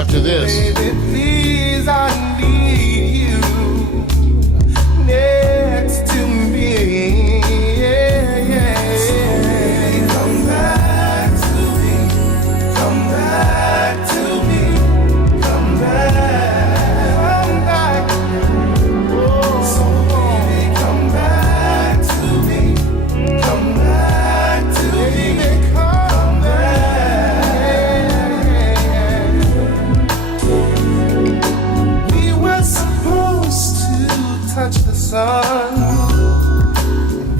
after this. Baby, please, I need you next to me. Yeah, yeah. So baby, come back to me. Come back to me. Come back. Come back. Oh, so baby, come back to me. Come back to me. Come back. We were supposed to touch the sun.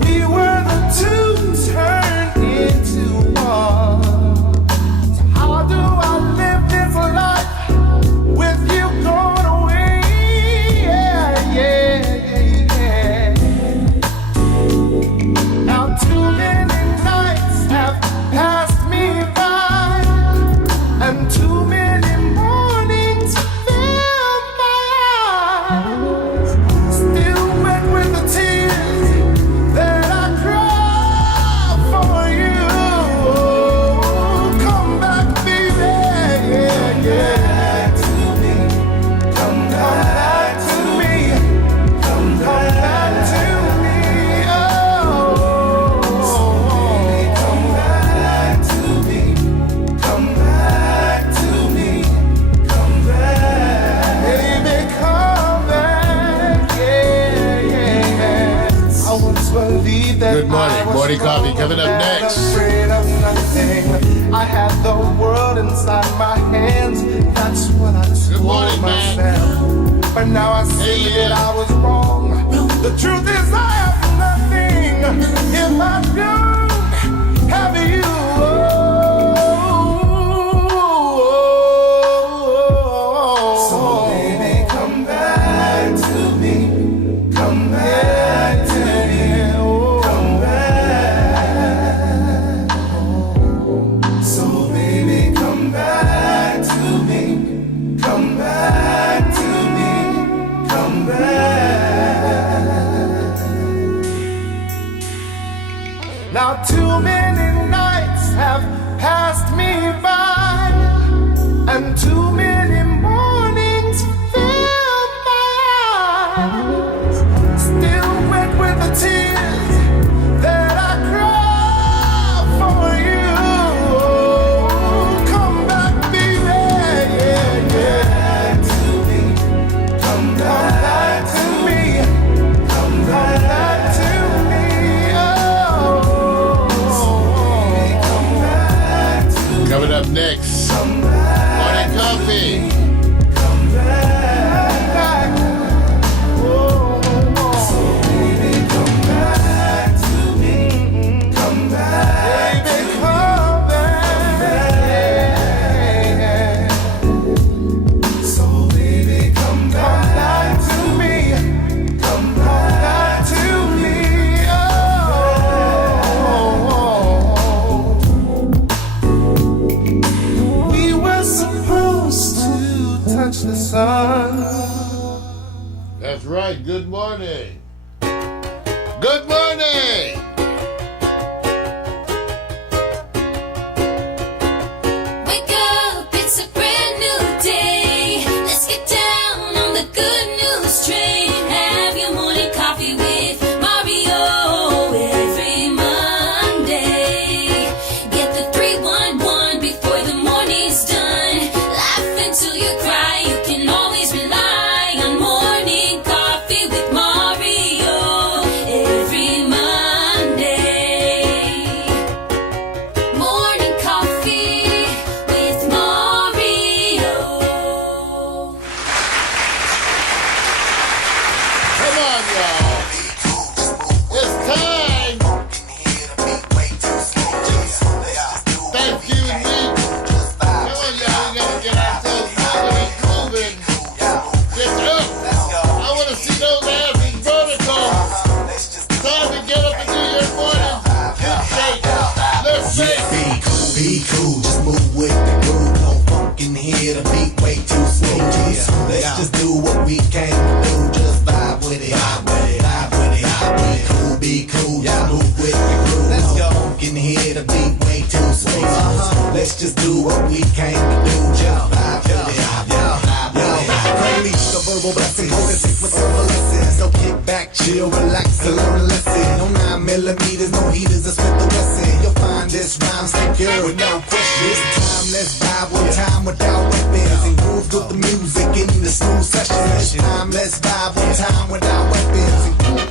We were the two turned into one. So how do I live this life with you gone away? Yeah, yeah, yeah, yeah. Now too many nights have passed me by, and too many mornings fill my eyes. Still wet with the tears that I cry for you. Come back, baby. Yeah, yeah. To me. Come back to me. Come back to me. Oh, come back to me. Come back to me. Come back. Baby, come back. Yeah, yeah. I once believed that Good morning. I was Morning coffee coming up strong next. and afraid of nothing. I had the world inside my hands. That's what I Good told morning, man. myself. But now I see Hey, that I was wrong. The truth is I have nothing if I don't have you. So baby, come back to me. Come back to me. Come back. So baby, come back to me. Come back to me. Come back. Now too many nights have passed me by, and too many mornings fill my eyes. Still wet with the tears that I cry for you. Come back, baby. Yeah, yeah. To me. Come back to me. Come back to me. Oh, come back to me. Coming up next. Come back. Morning coffee. Come back. Oh, so baby, come back to me. Come back, baby, come back. So baby, come back to me. Come back to me. Oh, we were supposed to touch the sun. That's right. Good morning. Good morning. Wake up, it's a brand new day. Let's get down on the good news train. Have your morning coffee with Mario every Monday. Get the 311 before the morning's done. Laugh until you cry. You can always rely on morning coffee with Mario every Monday. Morning coffee with Mario. Come on, y'all. It's time. Thanksgiving week. Come on, y'all. We gotta get ourselves moving. Get up. I want to see those asses vertical. Time to get up and do your morning. Good shake. Let's shake. Be cool, just move with the groove. No funk in here, the beat way too smooth. Let's just do what we came to do. Just vibe with it, vibe with it, vibe with it. Be cool, just move with the groove. Let's go. Funk in here, the beat way too smooth. Let's just do what we came to do. Just vibe with it. back, chill, relax, and learn a lesson. No 9 millimeters, no heaters, a Smith & Wesson. You'll find this rhyme secure with no question. This time, let's vibe one time without weapons and groove with the music in the smooth session. This time, let's vibe one time without weapons and groove.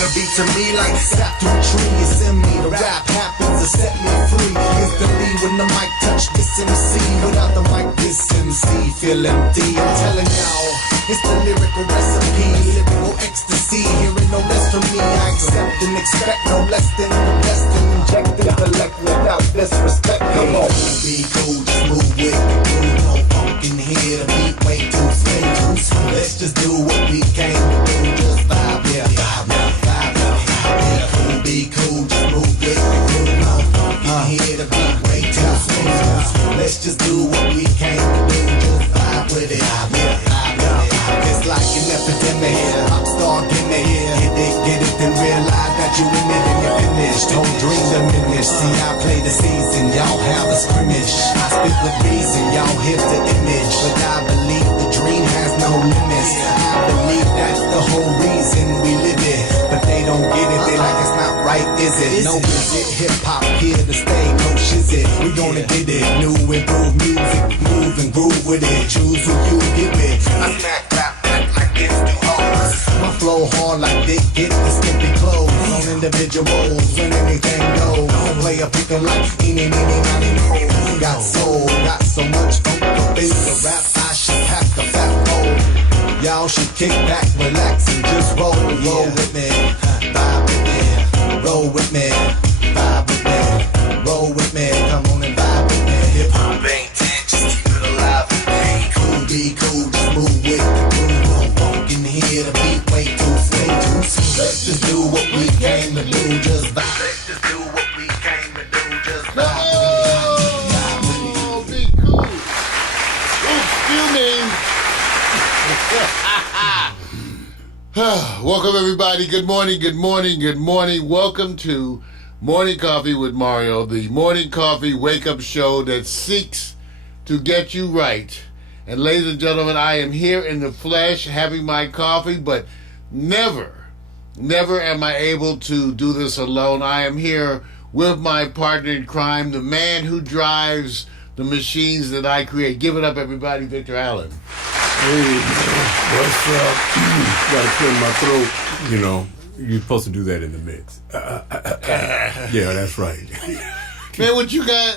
The beat to me like sap through a tree. You send me the rap happens to set me free. Instantly when the mic touch this MC. Without the mic this MC feel empty. I'm telling y'all, it's the lyrical recipe. Lyrical ecstasy, hearing no less from me. I accept and expect no less than the best. And inject intellect without disrespect. Come on. Be cool, just move with the groove. No funk in here, the beat way too smooth. Let's just do what we came to do. Just vibe, yeah, vibe, yeah. Be cool, just move with the groove. No funk in here, the beat way too smooth. Let's just do what we came to do. Just vibe with it, it's like an epidemic, pop star gimmick. Get it, then realize that you in it and you're finished. Don't dream diminish. See, I play the season, y'all have a scrimmage. I spit with reason, y'all hit the image. But I believe the dream has no limits. I believe that's the whole reason we live it. But they don't get it, they like it's not right, is it? No visit, hip-hop here to stay, no shizit. We gonna get it, new improved music. Move and groove with it, choose who you get with. I smack rap like it's too hard. My flow hard like they get the skimpy clothes. On individuals, when anything goes. Don't play a pick 'em like eeny, meeny, miny, mo. Got soul, got so much funk up in the rap, I should pack a fat roll. Y'all should kick back, relax, and just roll with me, vibe with me, roll with me, vibe with me, roll with me, come on and vibe with me. Hip hop ain't dead, just keep it alive with me. Cool, be cool, just move with the groove. No funk in here, the beat way too smooth. Let's just do what we came to do, just vibe. Let's just do what we came to do, just vibe. Oh, be cool. Ooh, excuse me. Welcome everybody. Good morning, good morning, good morning. Welcome to Morning Coffee with Mario, the morning coffee wake-up show that seeks to get you right. And ladies and gentlemen, I am here in the flesh having my coffee, but never am I able to do this alone. I am here with my partner in crime, the man who drives the machines that I create. Give it up, everybody, Victor Allen. Hey, man, what's up? Gotta clear my throat. You know, you're supposed to do that in the mix. Yeah, that's right. Man, what you got?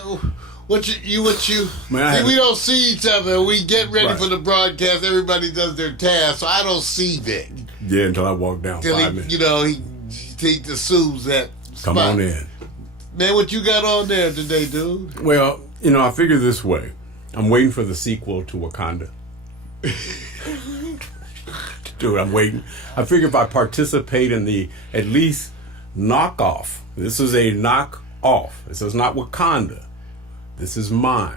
What you? Man, see, we don't see each other. We get ready Right. for the broadcast. Everybody does their task, so I don't see Vic. Yeah, until I walk down Till 5 minutes. he assumes that spot. Come on in. Man, what you got on there today, dude? Well, you know, I figure this way. I'm waiting for the sequel to Wakanda. Dude, I'm waiting. I figure if I participate in the at least knockoff. This is a knockoff. This is not Wakanda. This is mine.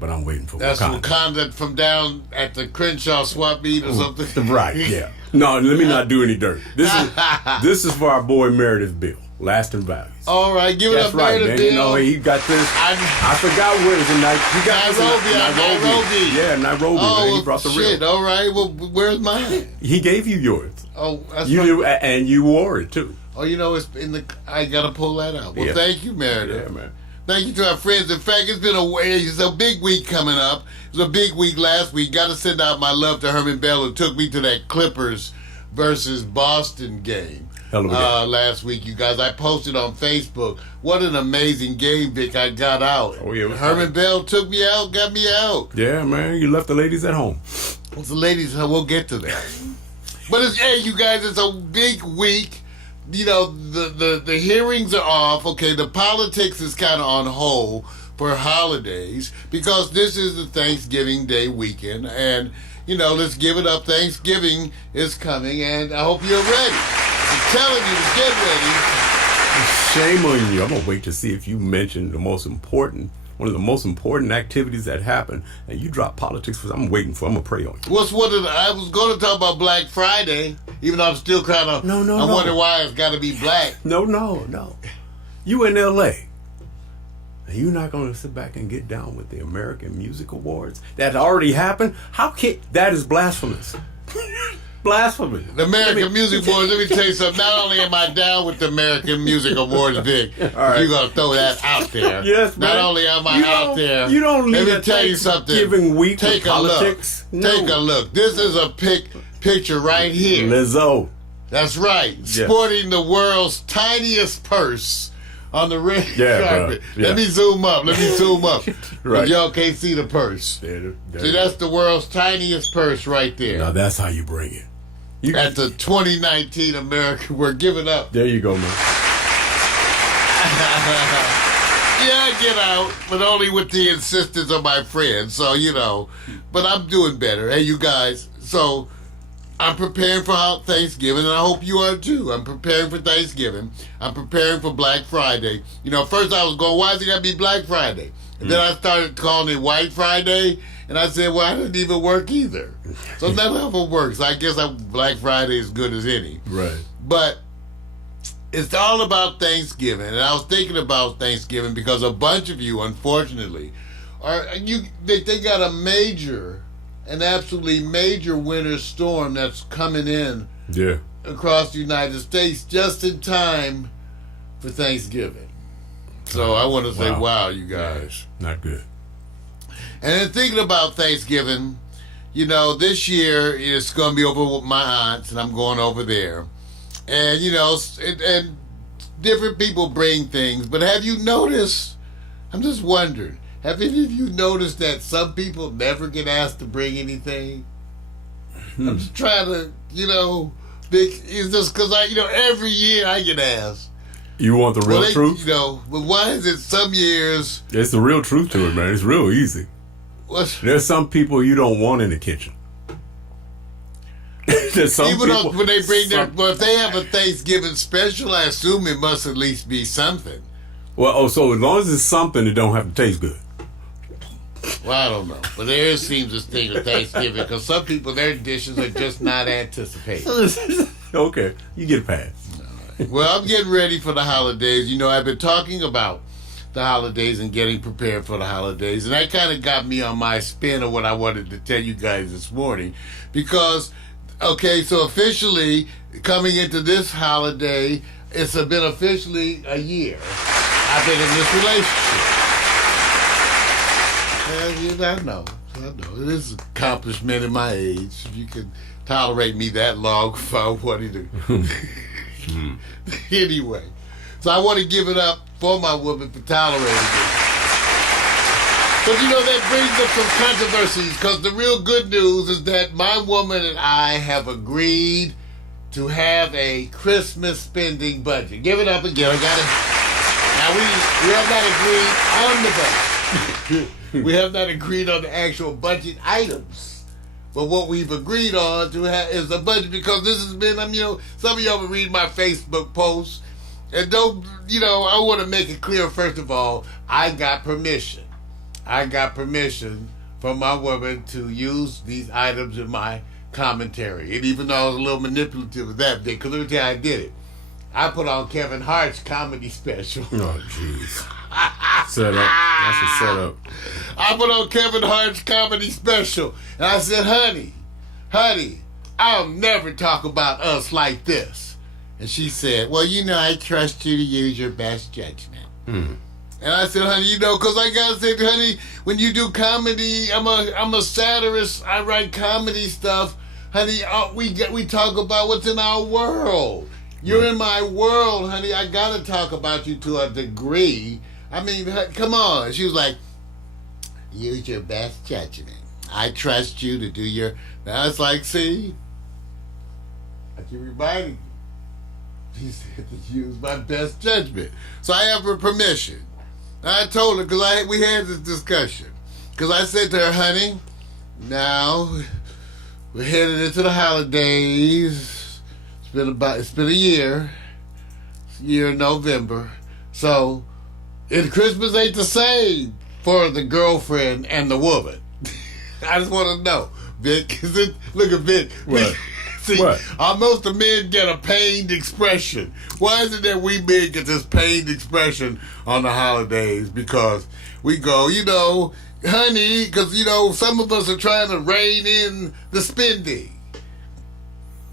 But I'm waiting for That's Wakanda. Wakanda from down at the Crenshaw swap meet or something. Right, yeah. No, let me not do any dirt. This is for our boy Meredith Bill, Lasting Values. All right, give it That's up, right, Meredith man. Bill. You know, he got this. I forgot where it was in he got this in Nairobi. Yeah, Nairobi, Oh, man. He brought the shit. real. All right. Well, where's mine? He gave you yours. Oh, that's You right. knew, and you wore it too. Oh, you know, it's in the. I gotta pull that out. Well, Yeah. thank you, Meredith. Yeah, man. Thank you to our friends. In fact, it's a big week coming up. It was a big week last week. Got to send out my love to Herman Bell, who took me to that Clippers versus Boston game. Hell of a game. Last week, you guys. I posted on Facebook. What an amazing game, Vic. I got out. Oh, yeah, it was Herman fun. Bell took me out, got me out. Yeah, man. You left the ladies at home. Well, the ladies, we'll get to that. But hey, you guys, it's a big week. You know, the hearings are off. Okay, the politics is kind of on hold for holidays because this is the Thanksgiving Day weekend. And, you know, let's give it up. Thanksgiving is coming, and I hope you're ready. I'm telling you to get ready. Shame on you. I'm going to wait to see if you mention one of the most important activities that happen, and you drop politics. I'm waiting for. I'm going to pray on you. I was going to talk about Black Friday, even though I'm still kind of. No. I wonder why it's got to be black. No. You in L.A. And you're not going to sit back and get down with the American Music Awards that already happened? That is blasphemous. Blasphemy. The American Music Awards, let me tell you something. Not only am I down with the American Music Awards, Vic, right. you're going to throw that out there. Yes, Not man. only am I out there. You don't Let leave me tell you something. Giving week Take to a politics. look. No. Take a look. This is a picture right here. Lizzo. That's right. Yes. Sporting the world's tiniest purse on the red carpet. Bro. Yeah. Let me zoom up. Right. Y'all can't see the purse. There See, that's the world's tiniest purse right there. Now that's how you bring it. At the 2019 America, we're giving up. There you go, man. Yeah, I get out, but only with the insistence of my friends. So, but I'm doing better. Hey, you guys. So, I'm preparing for Thanksgiving, and I hope you are too. I'm preparing for Thanksgiving. I'm preparing for Black Friday. First I was going, why is it got to be Black Friday? And then I started calling it White Friday, and I said, well, I didn't even work either. So none of them works. I guess Black Friday is good as any. Right. But it's all about Thanksgiving, and I was thinking about Thanksgiving because a bunch of you, unfortunately, they got an absolutely major winter storm that's coming in across the United States just in time for Thanksgiving. So I want to say, wow, you guys. Not good. And then thinking about Thanksgiving, this year it's going to be over with my aunts, and I'm going over there. And, and different people bring things. But have you noticed, I'm just wondering, have any of you noticed that some people never get asked to bring anything? I'm just trying to, it's just because every year I get asked. You want the real truth? But why is it some years... It's the real truth to it, man. It's real easy. There's some people you don't want in the kitchen. There's some Even people... when they bring if they have a Thanksgiving special, I assume it must at least be something. Well, so as long as it's something, it don't have to taste good. Well, I don't know. But there seems this thing of Thanksgiving, because some people, their dishes are just not anticipated. Okay, you get a pass. Well, I'm getting ready for the holidays. I've been talking about the holidays and getting prepared for the holidays, and that kind of got me on my spin of what I wanted to tell you guys this morning. Because, so officially, coming into this holiday, it's been officially a year I've been in this relationship. And I know. It is an accomplishment in my age. You can tolerate me that long if I wanted to. Anyway, so I want to give it up for my woman for tolerating me. But that brings up some controversies, because the real good news is that my woman and I have agreed to have a Christmas spending budget. Give it up again. I got it. Now we have not agreed on the budget. We have not agreed on the actual budget items. But what we've agreed on is a budget, because this has been, some of y'all will read my Facebook posts, and I want to make it clear, first of all, I got permission. I got permission from my woman to use these items in my commentary. And even though I was a little manipulative with that, because let me tell you how I did it. I put on Kevin Hart's comedy special. Oh, jeez. Set up. That's a setup. I put on Kevin Hart's comedy special, and I said, honey, I'll never talk about us like this. And she said, well, I trust you to use your best judgment. And I said, honey, because I gotta say, honey, when you do comedy, I'm a satirist. I write comedy stuff, honey. We talk about what's in our world. You're in my world, honey. I gotta talk about you to a degree. I mean, come on. She was like, use your best judgment. I trust you to do your... Now it's like, see? I keep reminding you. She said to use my best judgment. So I have her permission. I told her, because we had this discussion. Because I said to her, honey, now we're headed into the holidays. It's been a year. It's a year in November. So, Christmas ain't the same for the girlfriend and the woman. I just want to know, Vic. Look at Vic. What? See, most of men get a pained expression. Why is it that we men get this pained expression on the holidays? Because we go, honey, because, some of us are trying to rein in the spending.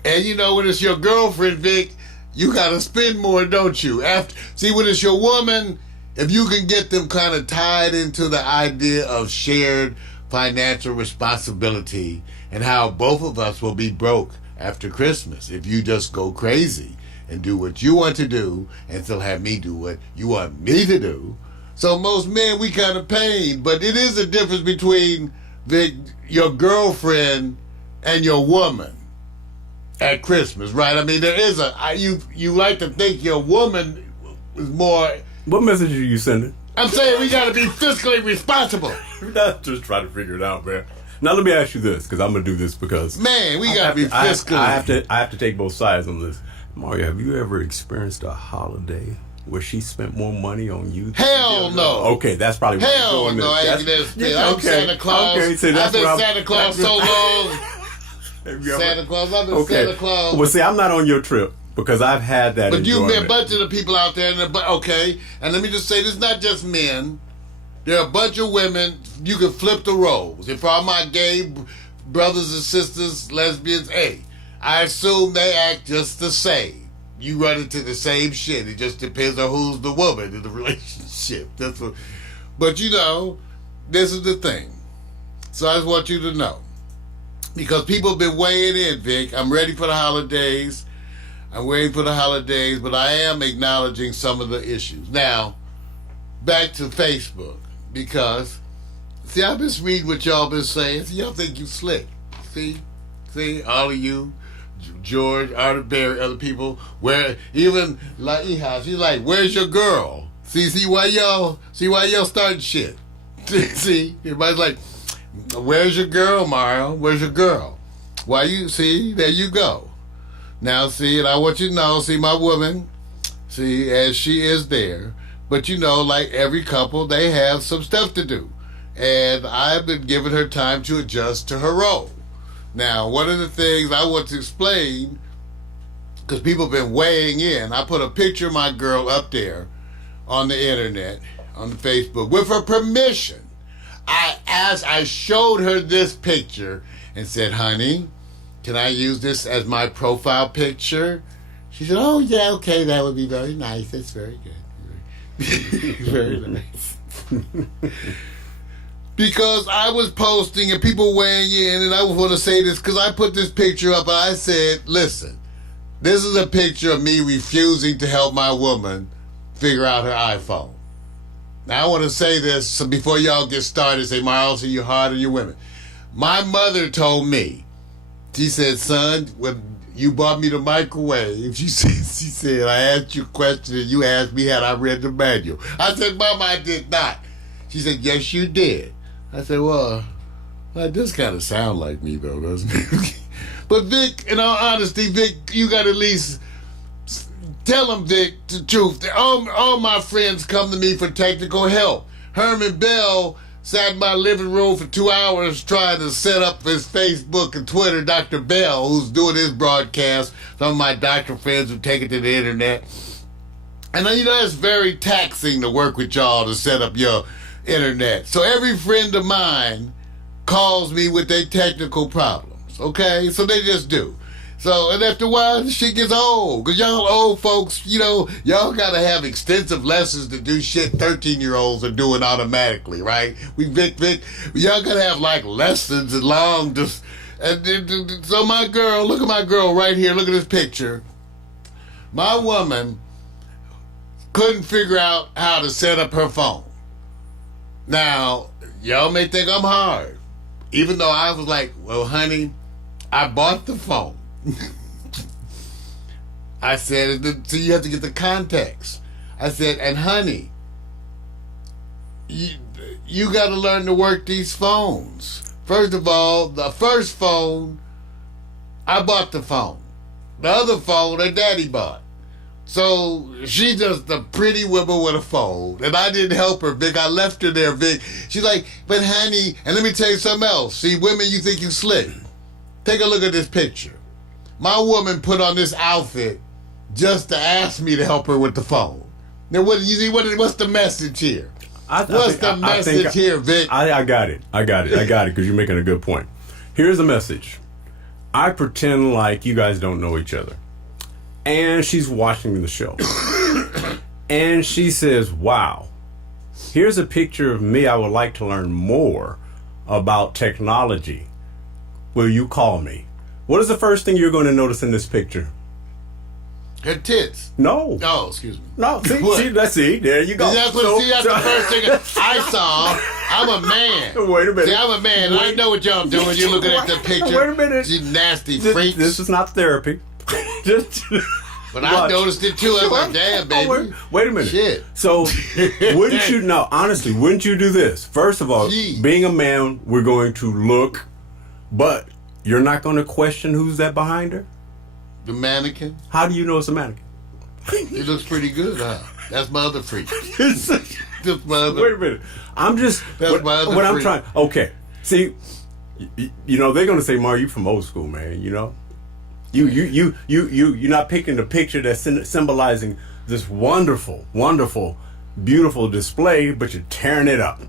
And you know, when it's your girlfriend, Vic, you gotta spend more, don't you? See, when it's your woman, if you can get them kind of tied into the idea of shared financial responsibility and how both of us will be broke after Christmas if you just go crazy and do what you want to do and still have me do what you want me to do. So most men, we kind of pain, but it is a difference between your girlfriend and your woman at Christmas, right? I mean, there is you like to think your woman is more. What message are you sending? I'm saying we got to be fiscally responsible. Just try to figure it out, man. Now let me ask you this, because I'm gonna do this because man, we got to be fiscally. I have to take both sides on this. Mario, have you ever experienced a holiday where she spent more money on you? Hell no. Okay, that's probably what hell you're doing. No. I'm Santa Claus. Okay, so I've been Santa Claus so long. Santa Claus. I've been Santa Claus. Well, see, I'm not on your trip because I've had that. But you've been a bunch of the people out there, okay. And let me just say, this is not just men. There are a bunch of women. You can flip the roles. And for all my gay brothers and sisters, lesbians, hey, I assume they act just the same. You run into the same shit. It just depends on who's the woman in the relationship. That's what. But you know, this is the thing. So I just want you to know. Because people have been weighing in, Vic. I'm ready for the holidays. I'm waiting for the holidays, but I am acknowledging some of the issues. Now, back to Facebook. Because, see, I've been reading what y'all been saying. See, y'all think you slick. See, all of you, George, Arthur Berry, other people, where even like she's like, where's your girl? See why y'all starting shit. See, everybody's like, where's your girl, Mario? Where's your girl? Why you see? There you go. Now see, and I want you to know, see my woman, see, as she is there. But you know, like every couple, they have some stuff to do. And I've been giving her time to adjust to her role. Now, one of the things I want to explain, because people have been weighing in, I put a picture of my girl up there on the internet, on the Facebook, with her permission. I showed her this picture and said, honey, can I use this as my profile picture? She said, oh yeah, okay, that would be very nice. It's very good. Very nice. Because I was posting and people weighing in, and I want to say this because I put this picture up and I said, listen, this is a picture of me refusing to help my woman figure out her iPhone. Now I want to say this so before y'all get started, say, Miles, you're hard on your women. My mother told me, she said, son, when you bought me the microwave, she said, I asked you a question and you asked me had I read the manual. I said, Mama, I did not. She said, yes, you did. I said, well, that does kind of sound like me, though, doesn't it? But Vic, in all honesty, Vic, you got to at least tell them, Vic, the truth. All my friends come to me for technical help. Herman Bell sat in my living room for 2 hours trying to set up his Facebook and Twitter. Dr. Bell, who's doing his broadcast, some of my doctor friends who take it to the internet. And you know, it's very taxing to work with y'all to set up your internet. So every friend of mine calls me with their technical problems, okay? So they just do. So, and after a while, the shit gets old. Because y'all old folks, you know, y'all got to have extensive lessons to do shit 13-year-olds are doing automatically, right? Vic, y'all got to have, like, lessons and long... so my girl, look at my girl right here. Look at this picture. My woman couldn't figure out how to set up her phone. Now, y'all may think I'm hard. Even though I was like, well, honey, I bought the phone. I said, so you have to get the context. I said, and honey, you got to learn to work these phones. First of all, the first phone, I bought the phone. The other phone, her daddy bought. So she's just a pretty woman with a phone. And I didn't help her, Vic. I left her there, Vic. She's like, but honey, and let me tell you something else. See, women, you think you slick. Take a look at this picture. My woman put on this outfit just to ask me to help her with the phone. Now, what's the message here? What's the message here, Vic? I got it. I got it because you're making a good point. Here's the message. I pretend like you guys don't know each other. And she's watching the show. And she says, wow, here's a picture of me. I would like to learn more about technology. Will you call me? What is the first thing you're going to notice in this picture? Her tits. No. Oh, excuse me. No, What? see, there you go. That's, that's the first thing I saw. I'm a man. Wait a minute. See, I'm a man. I know what y'all doing. You're looking at the picture. Wait a minute. You nasty This, freaks. this is not therapy. Just But I noticed it too. I was like, damn, baby. Wait a minute. Shit. So, wouldn't you, no, honestly, wouldn't you do this? First of all, Jeez. being a man, we're going to look, but you're not going to question who's that behind her? The mannequin. How do you know it's a mannequin? It looks pretty good, huh? That's my other freak. It's- That's my other. Wait a minute. I'm just, That's what, my other what I'm freak. trying, okay. See, you know, they're going to say, Mar, you from old school, man, you know? You're not picking the picture that's symbolizing this wonderful, wonderful, beautiful display, but you're tearing it up.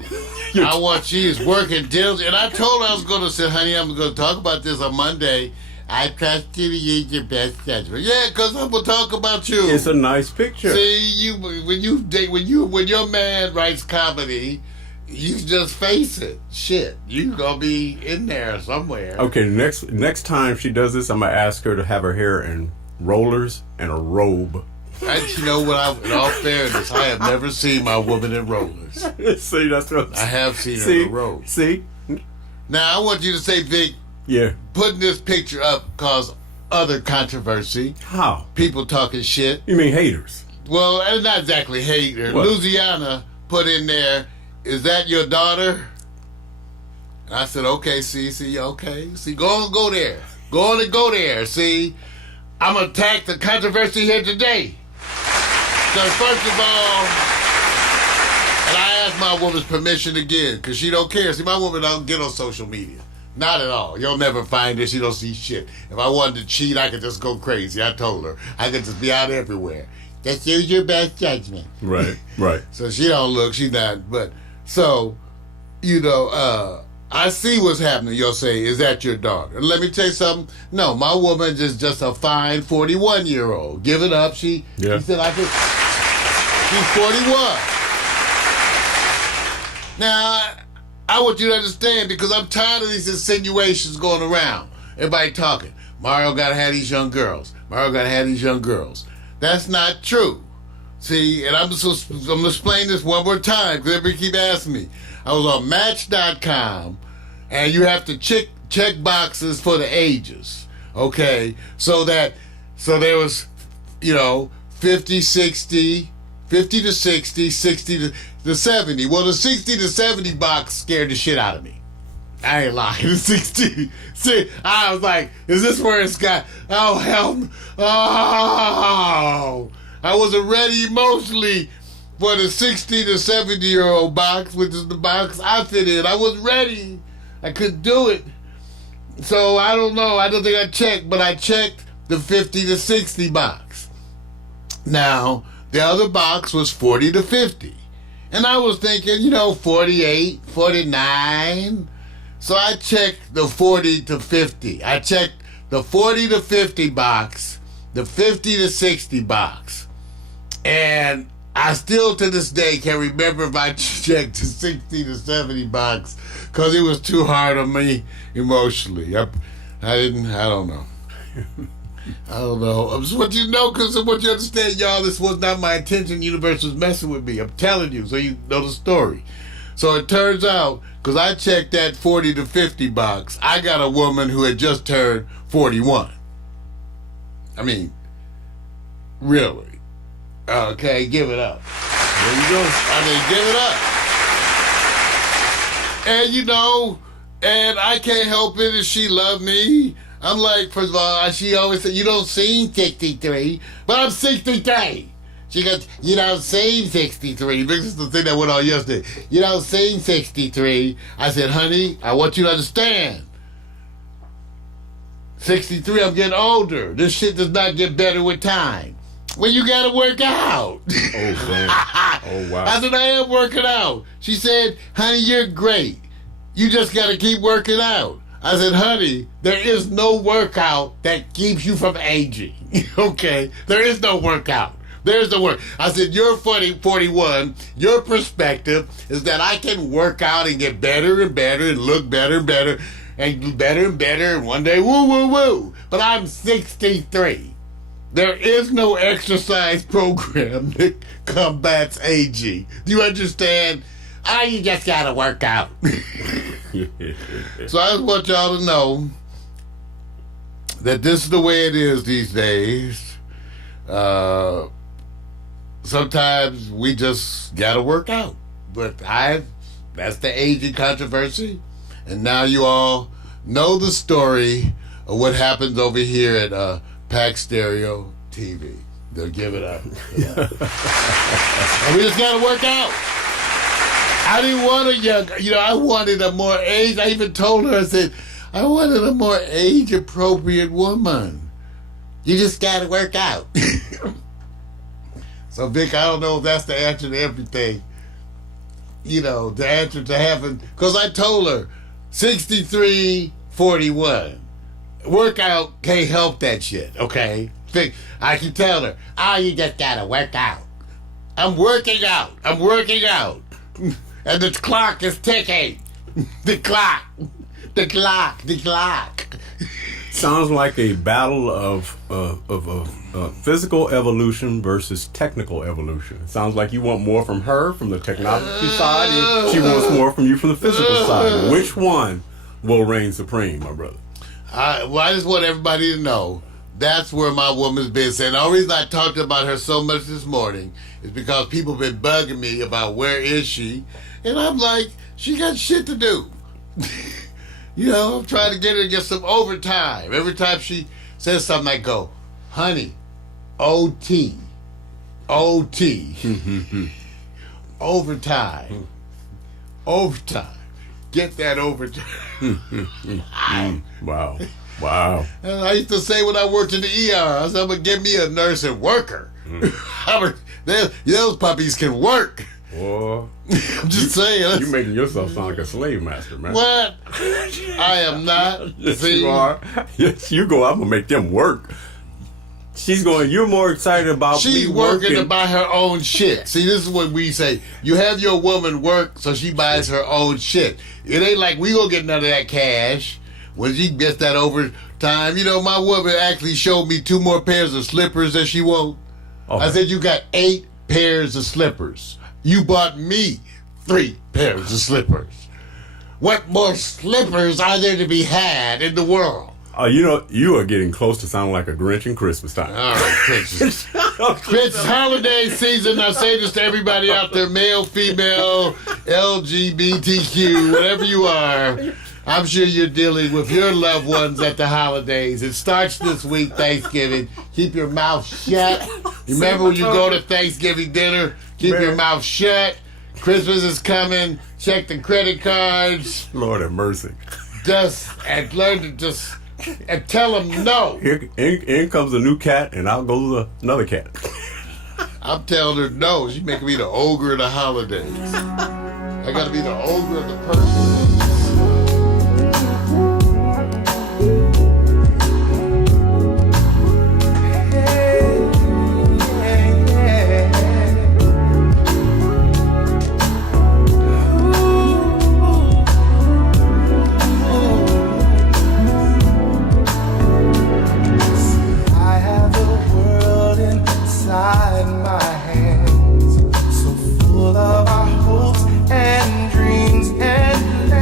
I want she is working diligently. And I told her I was going to say, honey, I'm going to talk about this on Monday. I trust you to use your best judgment. Yeah, because I'm going to talk about you. It's a nice picture. See, when your man writes comedy, you just face it. Shit, you gonna be in there somewhere. Okay, next time she does this, I'm gonna ask her to have her hair in rollers and a robe. You know what? In all fairness, I have never seen my woman in rollers. See, that's what I have seen her see, in a robe. See, Now I want you to say, Vic, yeah. putting this picture up caused other controversy. How? People talking shit. You mean haters? Well, and not exactly hater. What? Louisiana put in there, is that your daughter? And I said, okay, see, okay. See, go there. Go on and go there. See, I'm going to attack the controversy here today. So first of all, and I asked my woman's permission again, because she don't care. See, my woman don't get on social media. Not at all. You'll never find her. She don't see shit. If I wanted to cheat, I could just go crazy. I told her. I could just be out everywhere. Just use your best judgment. Right, right. So she don't look, she's not, but, so, you know, I see what's happening. You'll say, is that your daughter? And let me tell you something. No, my woman is just a fine 41-year-old. Give it up. She said, she's 41. Now, I want you to understand, because I'm tired of these insinuations going around. Everybody talking. Mario got to have these young girls. Mario got to have these young girls. That's not true. See, and I'm going to explain this one more time, because everybody keep asking me. I was on Match.com, and you have to check boxes for the ages, okay? So there was, 50, 60, 50 to 60, 60 to 70. Well, the 60 to 70 box scared the shit out of me. I ain't lying. The 60. See, I was like, is this where it's got, oh, help me. Oh. I wasn't ready emotionally for the 60 to 70-year-old box, which is the box I fit in. I wasn't ready. I couldn't do it. So I don't know. I don't think I checked, but I checked the 50 to 60 box. Now, the other box was 40 to 50. And I was thinking, 48, 49. So I checked the 40 to 50. I checked the 40 to 50 box, the 50 to 60 box. And I still to this day can't remember if I checked the 60 to 70 box because it was too hard on me emotionally. I don't know. I don't know. Just what you know, because of what you understand, y'all, this was not my intention. The universe was messing with me. I'm telling you, so you know the story. So it turns out, because I checked that 40 to 50 box, I got a woman who had just turned 41. I mean, really. Okay, give it up. There you go. Give it up. And and I can't help it if she loved me. I'm like, first of all, she always said, you don't seem 63, but I'm 63. She goes, you don't seem 63. This is the thing that went on yesterday. You don't seem 63. I said, honey, I want you to understand. 63, I'm getting older. This shit does not get better with time. Well, you gotta work out. Oh, damn. Oh, wow. I said, I am working out. She said, honey, you're great. You just gotta keep working out. I said, honey, there is no workout that keeps you from aging. Okay? There is no workout. There's the work. I said, you're 41. Your perspective is that I can work out and get better and better and look better and better and better and better. And one day, woo, woo, woo. But I'm 63. There is no exercise program that combats aging. Do you understand? You just got to work out. So I just want y'all to know that this is the way it is these days. Sometimes we just gotta work out. But that's the aging controversy. And now you all know the story of what happens over here at Pack Stereo TV. They'll give it up. Yeah. And we just gotta work out. I didn't want a younger, I wanted a more age. I even told her, I said, I wanted a more age-appropriate woman. You just gotta work out. So, Vic, I don't know if that's the answer to everything. The answer to having... Because I told her, 63, 41. Workout can't help that shit, okay? Vic, I keep telling her, you just gotta work out. I'm working out. And the clock is ticking. The clock. Sounds like a battle of physical evolution versus technical evolution. It sounds like you want more from her from the technology side, and she wants more from you from the physical side. Which one will reign supreme, my brother? I just want everybody to know that's where my woman's been saying. The only reason I talked about her so much this morning is because people been bugging me about where is she, and I'm like, she got shit to do. I'm trying to get her to get some overtime. Every time she says something, I go, honey, OT. Overtime. Get that overtime. Wow. And I used to say when I worked in the ER, I said, I'm going to get me a nurse and worker. Those puppies can work. Boy, I'm just saying. You're making yourself sound like a slave master, man. What? I am not. Yes, See? you are. Yes, you go. I'm going to make them work. She's going, you're more excited about She's me working to buy her own shit. See, this is what we say. You have your woman work so she buys her own shit. It ain't like we gonna get none of that cash when she gets that overtime. My woman actually showed me 2 more pairs of slippers that she won't. Okay. I said, you got 8 pairs of slippers. You bought me 3 pairs of slippers. What more slippers are there to be had in the world? You are getting close to sounding like a Grinch in Christmas time. All right, Christmas. It's holiday season. I say this to everybody out there, male, female, LGBTQ, whatever you are. I'm sure you're dealing with your loved ones at the holidays. It starts this week, Thanksgiving. Keep your mouth shut. Remember when you go to Thanksgiving dinner, keep your mouth shut. Christmas is coming. Check the credit cards. Lord have mercy. And learn to and tell them no. In comes a new cat, and out goes another cat. I'm telling her no. She's making me the ogre of the holidays. I got to be the ogre of the person. Of our hopes and dreams and plans.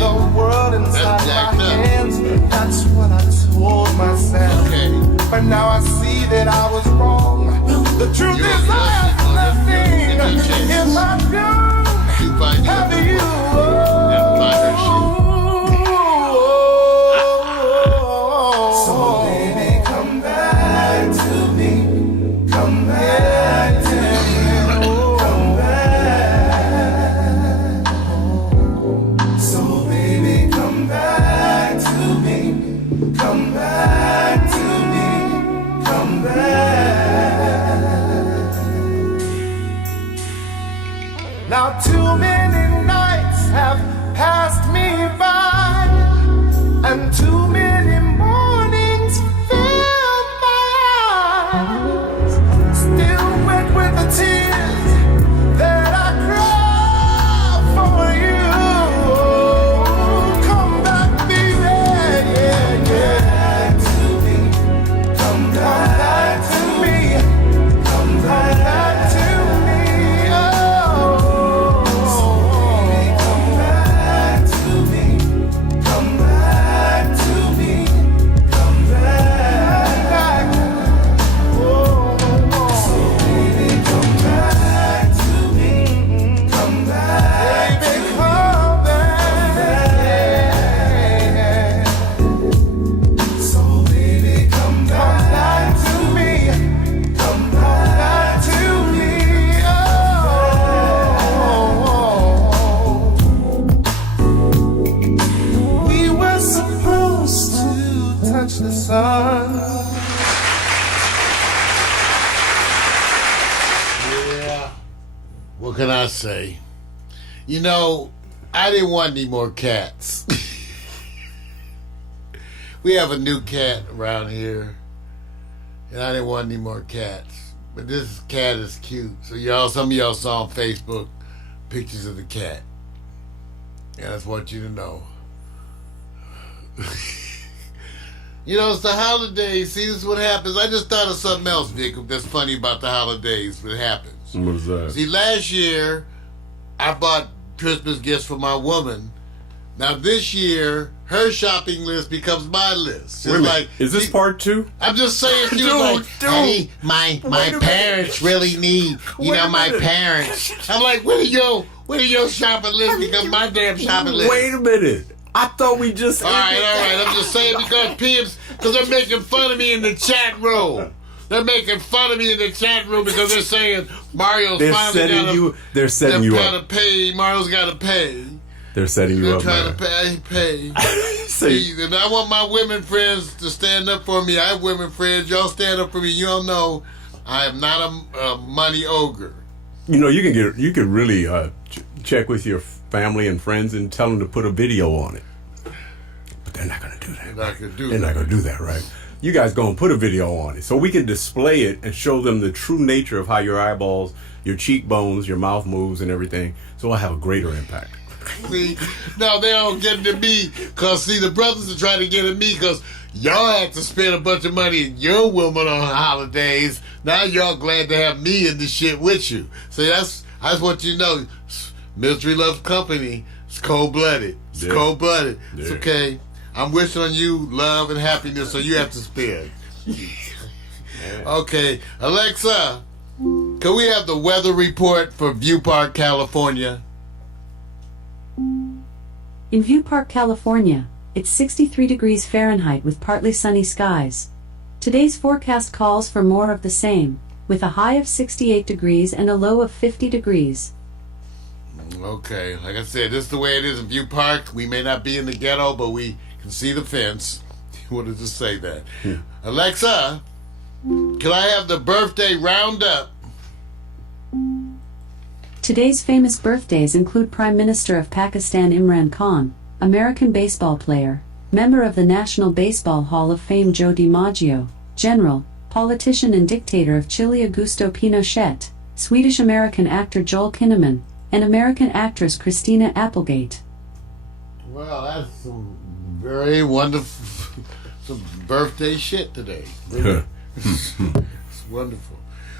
the world inside That's my jacked up. hands. That's what I told myself. Okay. But now I see that I was wrong. The truth You're is I have nothing if I don't You find have your you. Never mind her So baby, come back to me. Come back to me. Come back. So baby, come back to me. Come back to me. Come back. Now too many nights have passed me by, and too many mornings fill my eyes, still wet with the tears that I cry for you. Come back, baby, yeah, yeah, to me. Come back to me. Come back to me. Oh, come back to me. Come back to me. Come back. Oh, baby, come back to me. Come back, baby, come back. So baby, come back to me. Come back to me. Oh, we were supposed to touch the sun. Yeah. What can I say? You know, I didn't want any more cats. We have a new cat around here, and I didn't want any more cats. But this cat is cute. So some of y'all saw on Facebook pictures of the cat. And I just want you to know. You know, it's the holidays. See, this is what happens. I just thought of something else, Vic, that's funny about the holidays. What happens. What is that? See, last year, I bought Christmas gifts for my woman. Now, this year, her shopping list becomes my list. Wait a It's minute. Is this part 2? I'm just saying, she was Dude, like, dude. hey, my Wait a parents really need, Wait a my minute. parents. I'm like, when did your shopping list become my damn shopping list? Wait a minute. I thought we just. All right. I'm just saying because they're making fun of me in the chat room. They're making fun of me in the chat room because they're saying Mario's They're finally setting got you. They're setting you gotta up. pay. Mario's got to pay. They're setting you They're up. trying Man. to pay. See, See, and I want my women friends to stand up for me. I have women friends. Y'all stand up for me. You all know I am not a money ogre. you know, you can really check with your family and friends and tell them to put a video on it. But they're not going to do that. They're not gonna do They're that. not going to do that, right? You guys going to put a video on it so we can display it and show them the true nature of how your eyeballs, your cheekbones, your mouth moves and everything. So I'll have a greater impact. See, no, they don't get to me because see, the brothers are trying to get at me because y'all had to spend a bunch of money in your woman on holidays. Now y'all glad to have me in the shit with you. See, I just want you to know, Military Loves Company. It's cold blooded. It's Yeah. cold blooded. It's Yeah. okay. I'm wishing on you love and happiness, so you have to spend. Okay, Alexa, can we have the weather report for View Park, California? In View Park, California, it's 63 degrees Fahrenheit with partly sunny skies. Today's forecast calls for more of the same, with a high of 68 degrees and a low of 50 degrees. Okay, like I said, this is the way it is in View Park. We may not be in the ghetto, but we can see the fence. You wanted to say that. Alexa, can I have the birthday roundup? Today's famous birthdays include Prime Minister of Pakistan Imran Khan, American baseball player, member of the National Baseball Hall of Fame Joe DiMaggio, general, politician and dictator of Chile Augusto Pinochet, Swedish-American actor Joel Kinnaman, and American actress Christina Applegate. Well, that's some very wonderful, some birthday shit today. Really. It's wonderful.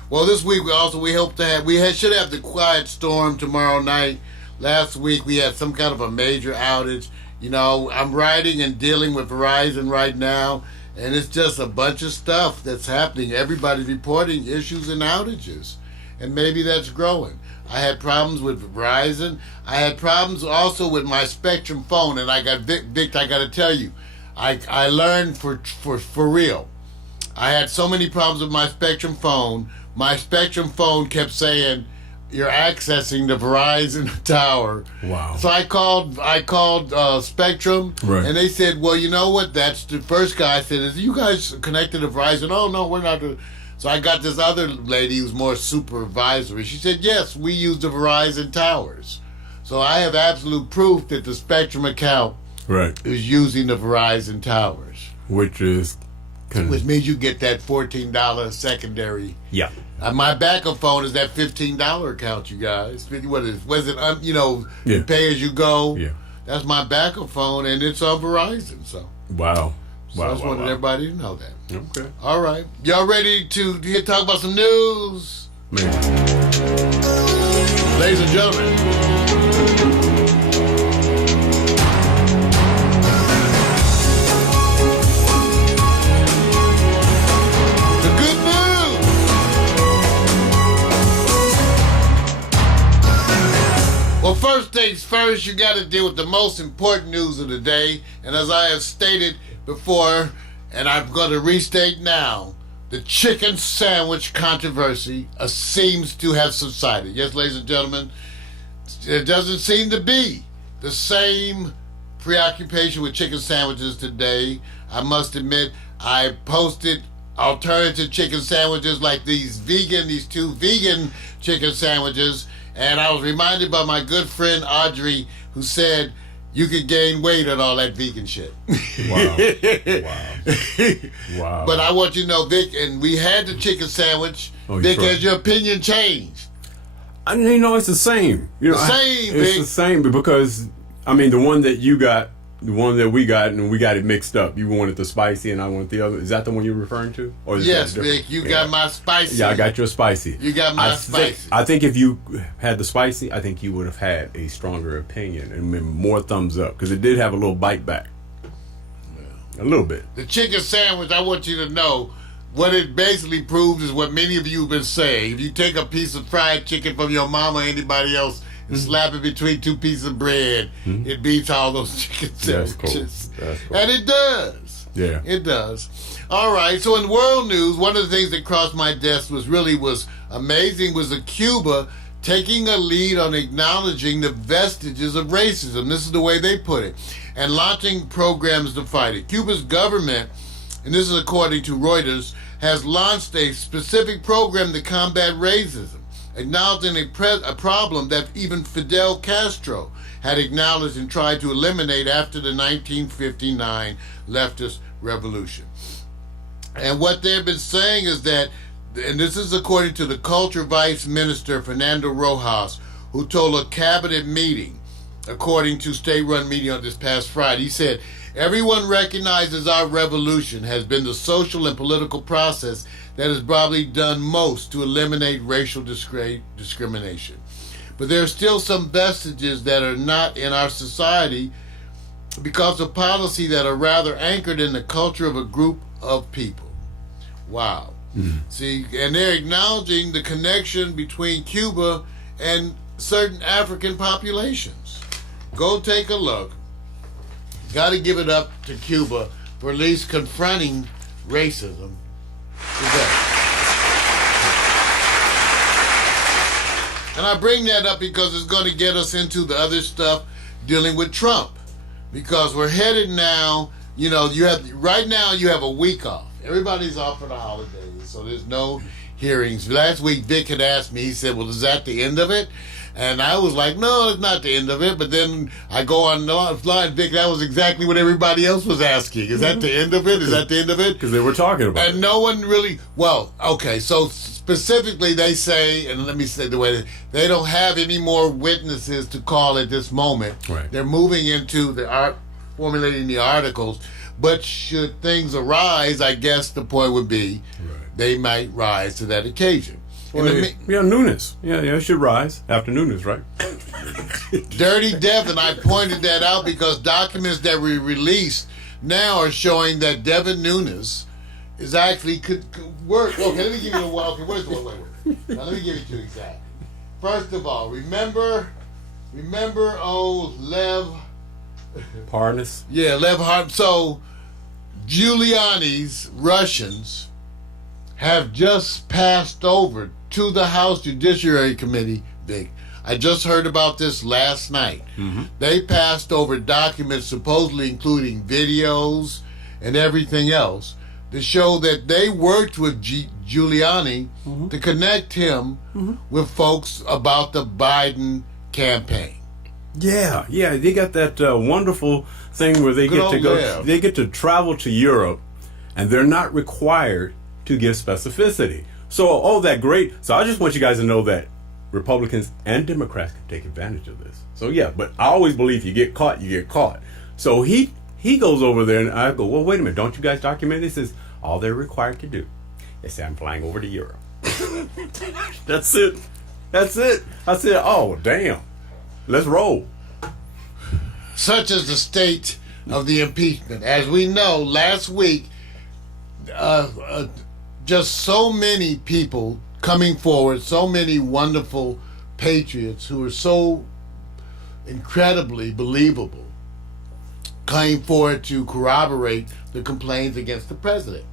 Well, this week we hope to have should have the quiet storm tomorrow night. Last week we had some kind of a major outage You know, I'm writing and dealing with Verizon right now, and it's just a bunch of stuff that's happening. Everybody's reporting issues and outages, and maybe that's growing. I had problems with Verizon. I had problems also with my Spectrum phone, and I got Vic, I got to tell you, I learned for real. I had so many problems with my Spectrum phone. My Spectrum phone kept saying, "You're accessing the Verizon tower." Wow. So I called Spectrum, Right. and they said, "Well, you know what? That's the first guy said, is you guys connected to Verizon?" "Oh no, we're not." So I got this other lady who's more supervisory. She said, "Yes, we use the Verizon towers." So I have absolute proof that the Spectrum account Right. is using the Verizon towers, Which is. which means you get that $14 secondary. Yeah. My backup phone is that $15 account, you guys. What is? Was it? Yeah. Pay as you go. Yeah. That's my backup phone, and it's on Verizon. So, Wow. so I just wanted everybody to know that. Okay. All right, y'all ready to talk about some news, Man. ladies and gentlemen? The good news. Well, first things first, you got to deal with the most important news of the day. And as I have stated before, and I'm going to restate now, the chicken sandwich controversy seems to have subsided. Yes, ladies and gentlemen, it doesn't seem to be the same preoccupation with chicken sandwiches today. I must admit, I posted alternative chicken sandwiches like these two vegan chicken sandwiches, and I was reminded by my good friend Audrey, who said you could gain weight on all that vegan shit. Wow. Wow. But I want you to know, Vic, and we had the chicken sandwich. Oh, Vic, sure. has your opinion changed? I mean, you know, it's the same. You know, The same, It's Vic. the same because, I mean, the one that you got, the one that we got, and we got it mixed up. You wanted the spicy, and I wanted the other. Is that the one you're referring to? Or is Yes, that different? Vic, you got my spicy. Yeah, I got your spicy. You got my spicy. I think if you had the spicy, I think you would have had a stronger opinion and more thumbs up because it did have a little bite back. A little bit. The chicken sandwich, I want you to know, what it basically proves is what many of you have been saying. If you take a piece of fried chicken from your mama or anybody else and slap it between two pieces of bread, it beats all those chicken That's cool. sandwiches. That's cool. And it does. Yeah. It does. All right, so in world news, one of the things that crossed my desk was amazing was Cuba taking a lead on acknowledging the vestiges of racism. This is the way they put it. And launching programs to fight it. Cuba's government, and this is according to Reuters, has launched a specific program to combat racism, acknowledging a problem that even Fidel Castro had acknowledged and tried to eliminate after the 1959 leftist revolution. And what they've been saying is that, and this is according to the Culture Vice Minister Fernando Rojas, who told a cabinet meeting, according to state-run media on this past Friday, he said, "Everyone recognizes our revolution has been the social and political process that has probably done most to eliminate racial discrimination. But there are still some vestiges that are not in our society because of policy that are rather anchored in the culture of a group of people." Wow. See, and they're acknowledging the connection between Cuba and certain African populations. Go take a look. Got to give it up to Cuba for at least confronting racism today. And I bring that up because it's going to get us into the other stuff dealing with Trump. Because we're headed now, you know, right now you have a week off. Everybody's off for the holidays, so there's no hearings. Last week Vic had asked me, he said, "Well, is that the end of it?" And I was like, "No, it's not the end of it." But then I go on the line, Vic, that was exactly what everybody else was asking. Is that the end of it? Is that the end of it? Because they were talking about it. And no one really, well, okay, so specifically they say, and let me say the way, they don't have any more witnesses to call at this moment. Right. They're moving into formulating the articles. But should things arise, I guess the point would be they might rise to that occasion. Well, Nunes. Yeah, it should rise after Nunes, right? Dirty Devin, I pointed that out because documents that were released now are showing that Devin Nunes is actually could work. Okay, let me give you the one. Okay, wait. Now let me give it to you exactly. First of all, remember Lev Parnas. Yeah, Lev Hart. So Giuliani's Russians have just passed over to the House Judiciary Committee, Vic. I just heard about this last night. Mm-hmm. They passed over documents supposedly including videos and everything else to show that they worked with Giuliani to connect him with folks about the Biden campaign. Yeah, they got that wonderful thing where they get to go. Lev. They get to travel to Europe, and they're not required to give specificity. So, that great. So, I just want you guys to know that Republicans and Democrats can take advantage of this. So, yeah, but I always believe you get caught, you get caught. So he goes over there, and I go, well, wait a minute, don't you guys document this? He says all they're required to do is say I'm flying over to Europe. That's it. I said, oh damn. Let's roll. Such is the state of the impeachment. As we know, last week, just so many people coming forward, so many wonderful patriots who are so incredibly believable, came forward to corroborate the complaints against the president.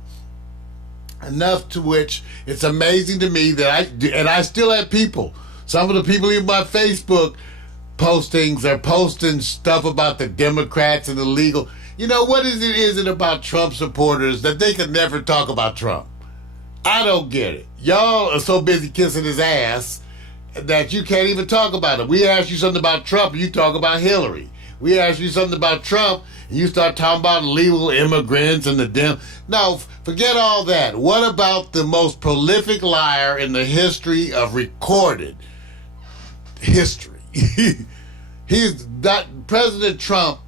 Enough to which it's amazing to me that I still have people, some of the people in my Facebook postings are posting stuff about the Democrats and the legal. You know, what is it about Trump supporters that they can never talk about Trump? I don't get it. Y'all are so busy kissing his ass that you can't even talk about it. We ask you something about Trump and you talk about Hillary. We ask you something about Trump and you start talking about illegal immigrants and the Dem. No, forget all that. What about the most prolific liar in the history of recorded history? President Trump,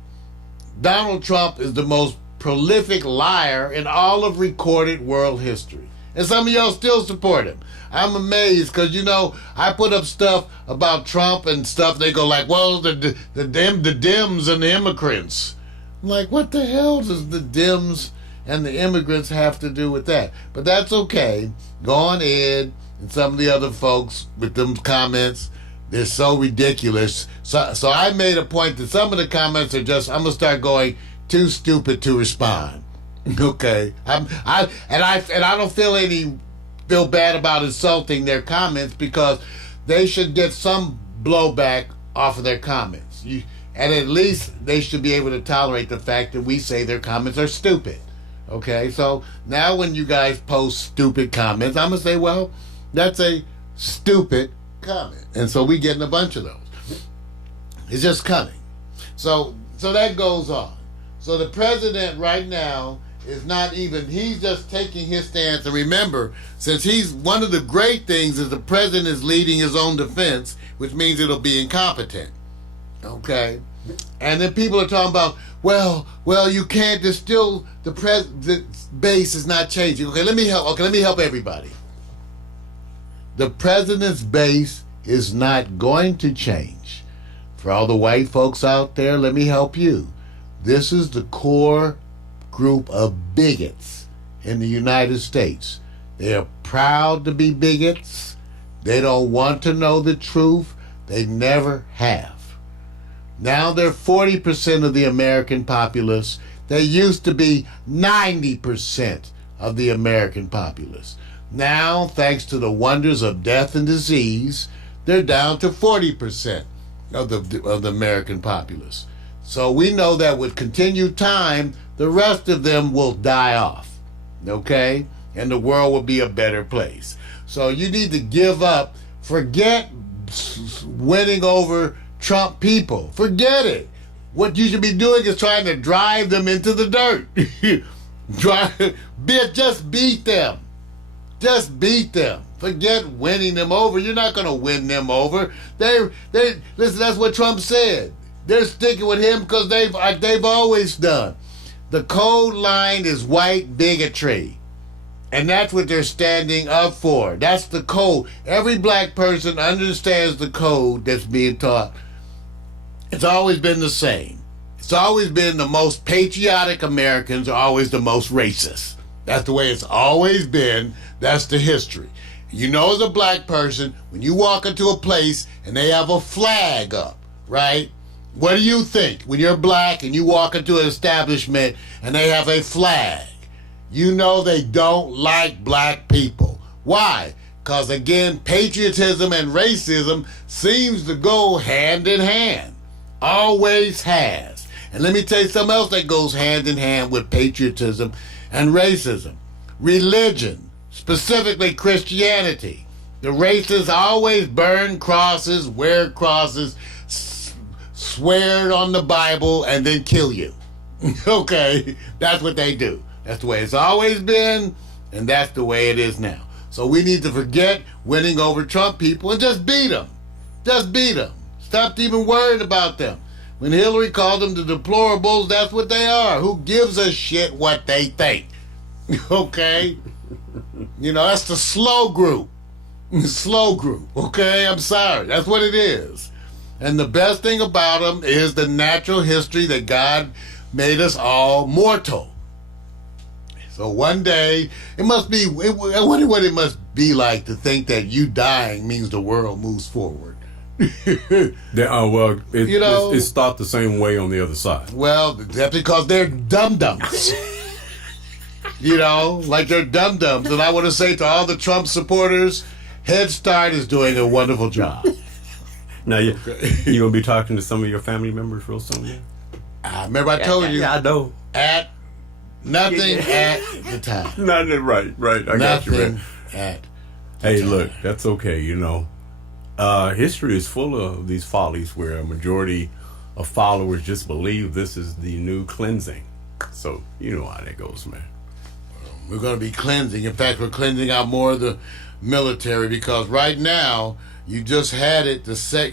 Donald Trump is the most prolific liar in all of recorded world history. And some of y'all still support him. I'm amazed because, you know, I put up stuff about Trump and stuff. They go like, well, the Dems and the immigrants. I'm like, what the hell does the Dems and the immigrants have to do with that? But that's okay. Go on Ed and some of the other folks with them comments. They're so ridiculous. So I made a point that some of the comments are just, I'm going to start going, too stupid to respond. Okay. I don't feel bad about insulting their comments because they should get some blowback off of their comments. And at least they should be able to tolerate the fact that we say their comments are stupid. Okay? So now when you guys post stupid comments, I'm going to say, well, that's a stupid comment. And so we're getting a bunch of those. It's just coming. So that goes on. So the president right now is not even, he's just taking his stance. And remember, since he's, one of the great things is the president is leading his own defense, which means it'll be incompetent. Okay? And then people are talking about, well, you can't, there's still, the base is not changing. Okay, let me help everybody. The president's base is not going to change. For all the white folks out there, let me help you. This is the core group of bigots in the United States. They are proud to be bigots. They don't want to know the truth. They never have. Now they're 40% of the American populace. They used to be 90% of the American populace. Now, thanks to the wonders of death and disease, they're down to 40% of the American populace. So we know that with continued time, the rest of them will die off, okay? And the world will be a better place. So you need to give up. Forget winning over Trump people. Forget it. What you should be doing is trying to drive them into the dirt. Just beat them. Just beat them. Forget winning them over. You're not going to win them over. Listen, that's what Trump said. They're sticking with him because they've always done. The code line is white bigotry. And that's what they're standing up for. That's the code. Every black person understands the code that's being taught. It's always been the same. It's always been the most patriotic Americans are always the most racist. That's the way it's always been. That's the history. You know, as a black person, when you walk into a place and they have a flag up, right? What do you think when you're black and you walk into an establishment and they have a flag? You know they don't like black people. Why? Because, again, patriotism and racism seems to go hand in hand. Always has. And let me tell you something else that goes hand in hand with patriotism and racism. Religion, specifically Christianity. The racists always burn crosses, wear crosses, swear on the Bible, and then kill you. Okay? That's what they do. That's the way it's always been, and that's the way it is now. So we need to forget winning over Trump people and just beat them. Just beat them. Stop even worrying about them. When Hillary called them the deplorables, that's what they are. Who gives a shit what they think? Okay? You know, that's the slow group. Slow group. Okay? I'm sorry. That's what it is. And the best thing about them is the natural history that God made us all mortal. So one day, I wonder what it must be like to think that you dying means the world moves forward. It's thought the same way on the other side. Well, that's because they're dum-dums. You know, like they're dum-dums. And I want to say to all the Trump supporters, Head Start is doing a wonderful job. Now, you going to be talking to some of your family members real soon? Yeah? Remember I told you. Yeah, I know. Nothing at the time. Nothing, right. I got you, man. At Hey, look, that's okay, you know. History is full of these follies where a majority of followers just believe this is the new cleansing. So, you know how that goes, man. We're going to be cleansing. In fact, we're cleansing out more of the military because right now, you just had it.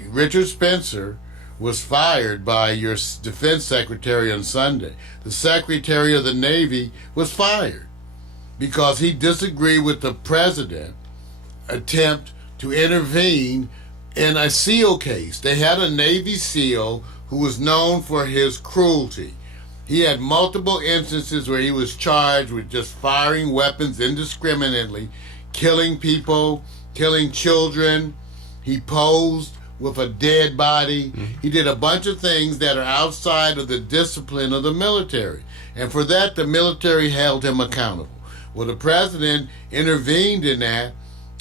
Richard Spencer was fired by your defense secretary on Sunday. The Secretary of the Navy was fired because he disagreed with the president's attempt to intervene in a SEAL case. They had a Navy SEAL who was known for his cruelty. He had multiple instances where he was charged with just firing weapons indiscriminately, killing people, killing children. He posed with a dead body. He did a bunch of things that are outside of the discipline of the military. And for that, the military held him accountable. Well, the president intervened in that,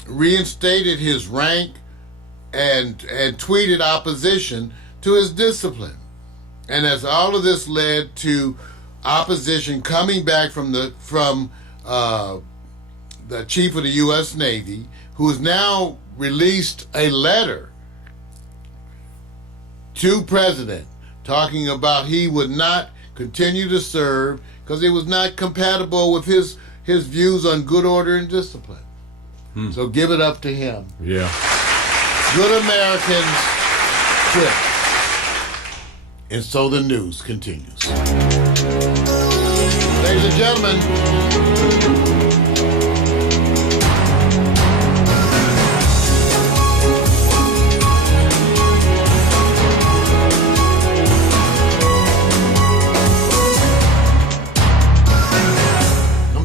reinstated his rank, and tweeted opposition to his discipline. And as all of this led to opposition coming back from the chief of the U.S. Navy, who has now released a letter to president talking about he would not continue to serve because it was not compatible with his views on good order and discipline. So give it up to him. Yeah. Good Americans quit. And so the news continues. Ladies and gentlemen,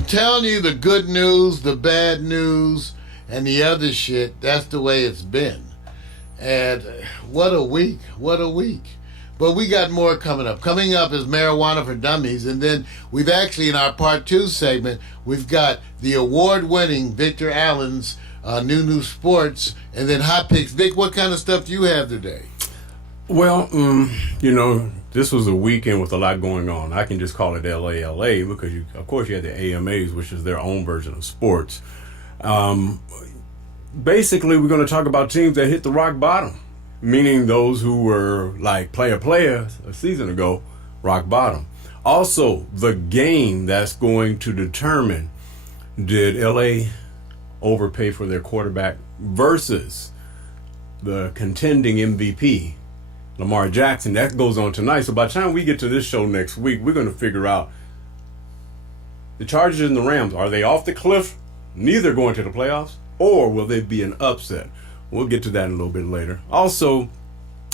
telling you the good news, the bad news, and the other shit. That's the way it's been. And what a week. But we got more coming up. Coming up is Marijuana for Dummies. And then we've actually, in our part 2 segment, we've got the award-winning Victor Allen's New Sports, and then Hot Picks. Vic, what kind of stuff do you have today? Well, you know, this was a weekend with a lot going on. I can just call it LA because, of course, you had the AMAs, which is their own version of sports. Basically, we're going to talk about teams that hit the rock bottom, meaning those who were like player a season ago, rock bottom. Also, the game that's going to determine did LA overpay for their quarterback versus the contending MVP, Lamar Jackson. That goes on tonight. So by the time we get to this show next week, we're going to figure out the Chargers and the Rams. Are they off the cliff neither going to the playoffs, or will there be an upset? We'll get to that in a little bit later. Also,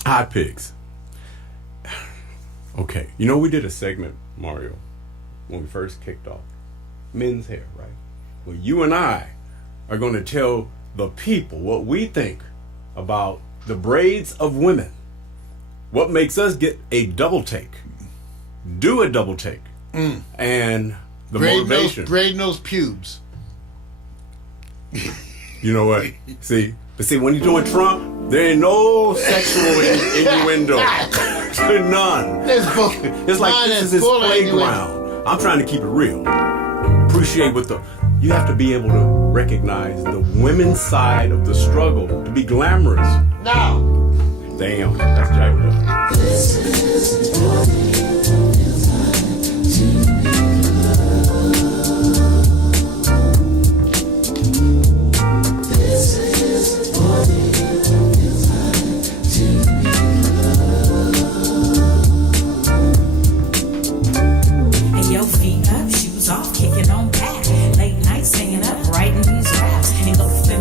hot picks. Okay, you know we did a segment, Mario, when we first kicked off. Men's hair, right? Well, you and I are going to tell the people what we think about the braids of women. What makes us get a double take, do a double take, and the motivation. Braiding those pubes. You know what? See, when you're doing Trump, there ain't no sexual innuendo. None. It's like this is his playground. I'm trying to keep it real. Appreciate you have to be able to recognize the women's side of the struggle to be glamorous. Now. Damn, that's jacked up.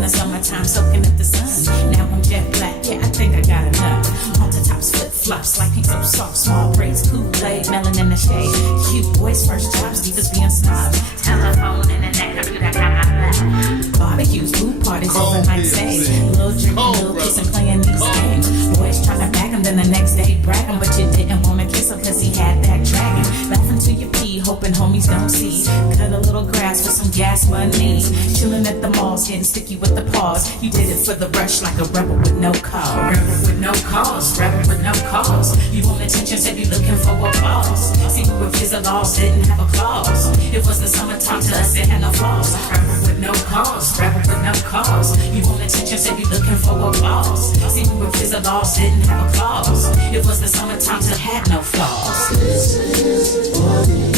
Summertime soaking up the sun. Now I'm jet black, yeah, I think I got enough. On the tops, flip flops, like pink so soft, small braids, Kool-Aid, melon in the shade. Cute boys, first jobs, divas being snobs. Telephone, internet, computer, got barbecues, food parties, overnight stays. Little drinking, little kissing, playing these games. Boys trying to bag him, then the next day brag him, but you didn't want to kiss him cause he had that dragon. Laughing to your pee, hoping homies don't see. Cut a little grass for some gas money. Chilling at the malls, getting sticky with the paws. You did it for the rush like a rebel with no cause. Rebel with no cause, rebel with no cause. You want attention, said you looking for applause. See, we were fizzle laws, didn't have a clause. It was the summertime to us, it had no flaws. Rebel with no cause, rebel with no cause. You want attention, said you looking for applause. See, we were fizzle laws, didn't have a clause. It was the summertime to had no flaws. This is what it is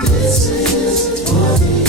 This is what it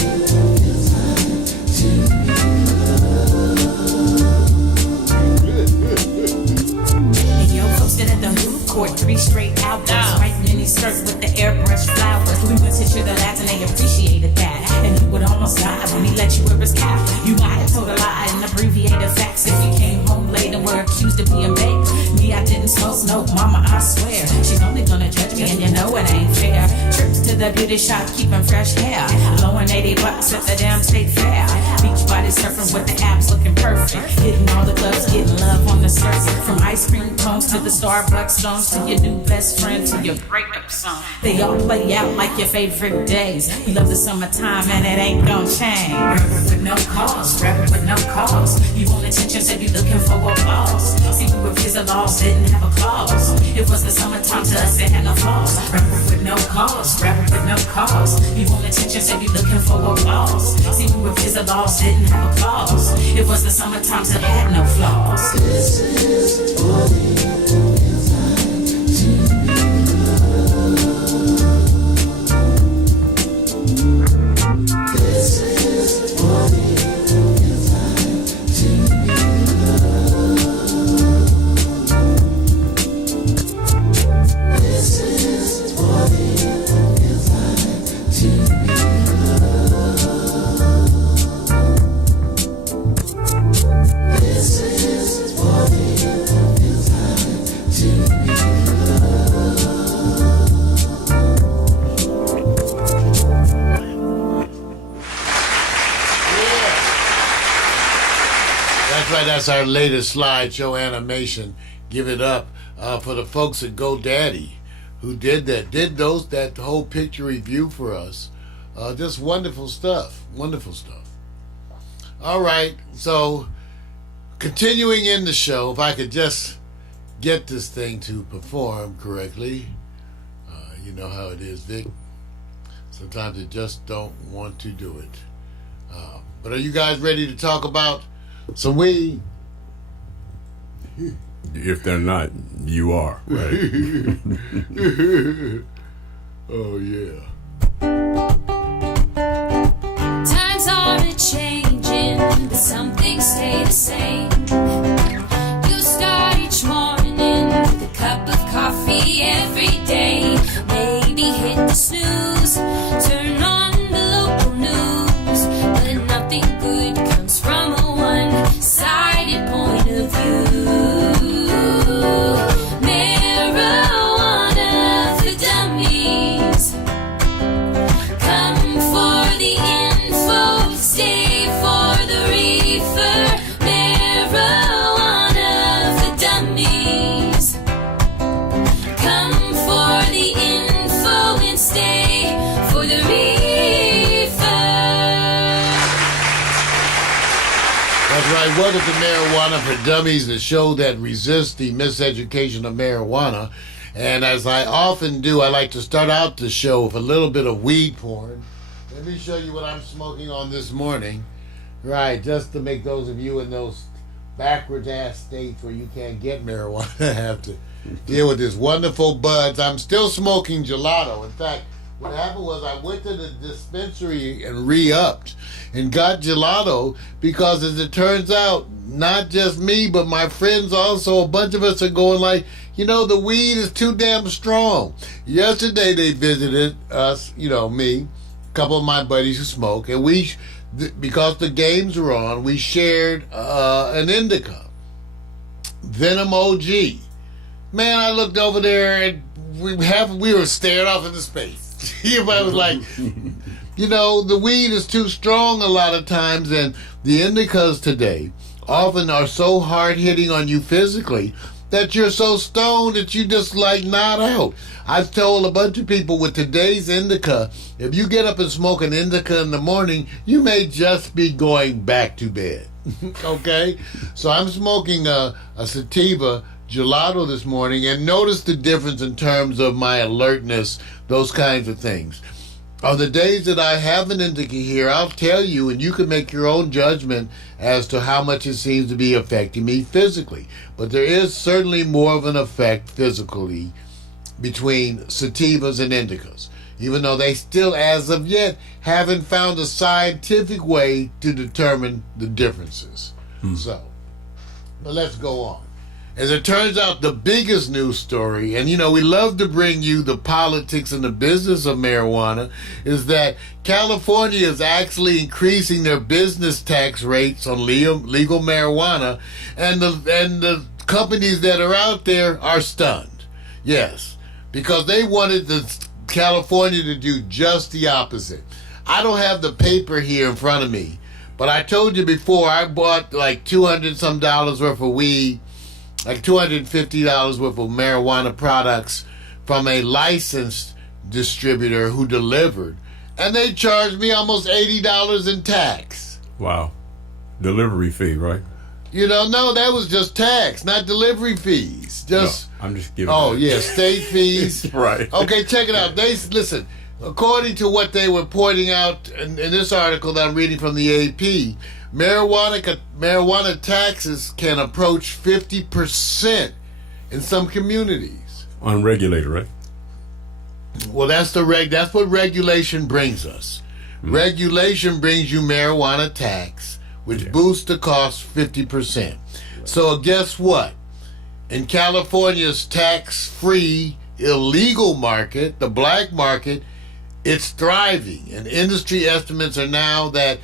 And yo, posted at the food court, 3 straight hours. White mini skirt with the airbrush flowers. We went to the lads and they appreciated that. And he would almost die when he let you wear his cap. You might have told a lie and abbreviated facts if you came home late and were accused of being baked. Me, I didn't smoke, mama, I swear. She's only gonna judge me and you know it ain't fair. Trips to the beauty shop, keeping fresh hair. Blowing $80 at the damn state fair. Beach body surfing with the abs looking perfect. Hitting all the clubs, getting love on the surface. From ice cream cones to the Starbucks songs to your new best friend to your breakup song. They all play out like your favorite days. You love the summertime and it ain't gon' change. Rebel with no cause, rebel with no cause. You want attention, said you looking for applause. See, we were fizzle laws, didn't have a clause. It was the summertime to us, it had no flaws. Rebel with no cause, rebel with no cause. You want attention, said you looking for applause. See, we were fizzle laws, didn't have a clause. It was the summertime to had no flaws. This is what it is This is what it This is what it This is what That's right. That's our latest slideshow animation. Give it up for the folks at GoDaddy who did that. That whole picture review for us. Just wonderful stuff. Wonderful stuff. All right. So continuing in the show, if I could just get this thing to perform correctly. You know how it is, Vic. Sometimes it just don't want to do it. But are you guys ready to talk about some weed? If they're not, you are, right? Oh, yeah. Times are a-changing, but some things stay the same. You start each morning with a cup of coffee every welcome to Marijuana for Dummies, the show that resists the miseducation of marijuana. And as I often do, I like to start out the show with a little bit of weed porn. Let me show you what I'm smoking on this morning. Right, just to make those of you in those backwards ass states where you can't get marijuana have to deal with this wonderful buds. I'm still smoking gelato. In fact, what happened was I went to the dispensary and re-upped and got gelato because, as it turns out, not just me, but my friends also, a bunch of us are going like, you know, the weed is too damn strong. Yesterday they visited us, you know, me, a couple of my buddies who smoke, and we, because the games were on, we shared an indica, Venom OG. Man, I looked over there and we were staring off into space. Everybody was like, you know, the weed is too strong a lot of times, and the indicas today often are so hard hitting on you physically that you're so stoned that you just like nod out. I've told a bunch of people with today's indica, if you get up and smoke an indica in the morning, you may just be going back to bed. Okay? So I'm smoking a sativa gelato this morning, and notice the difference in terms of my alertness, those kinds of things. On the days that I have an indica here, I'll tell you, and you can make your own judgment as to how much it seems to be affecting me physically. But there is certainly more of an effect physically between sativas and indicas, even though they still, as of yet, haven't found a scientific way to determine the differences. So, but let's go on. As it turns out, the biggest news story, and you know, we love to bring you the politics and the business of marijuana, is that California is actually increasing their business tax rates on legal marijuana, and the companies that are out there are stunned. Yes, because they wanted California to do just the opposite. I don't have the paper here in front of me, but I told you before, I bought like $200 some worth of weed, like $250 worth of marijuana products from a licensed distributor who delivered, and they charged me almost $80 in tax. Wow. Delivery fee, right? You know, no, that was just tax, not delivery fees. Just no, I'm just giving. Oh yeah, state fees. Right. Okay, check it out. Listen. According to what they were pointing out in this article that I'm reading from the AP, marijuana taxes can approach 50% in some communities. Unregulated, right? Well, that's what regulation brings us. Regulation brings you marijuana tax, which boosts the cost 50%. So guess what? In California's tax-free illegal market, the black market, it's thriving, and industry estimates are now that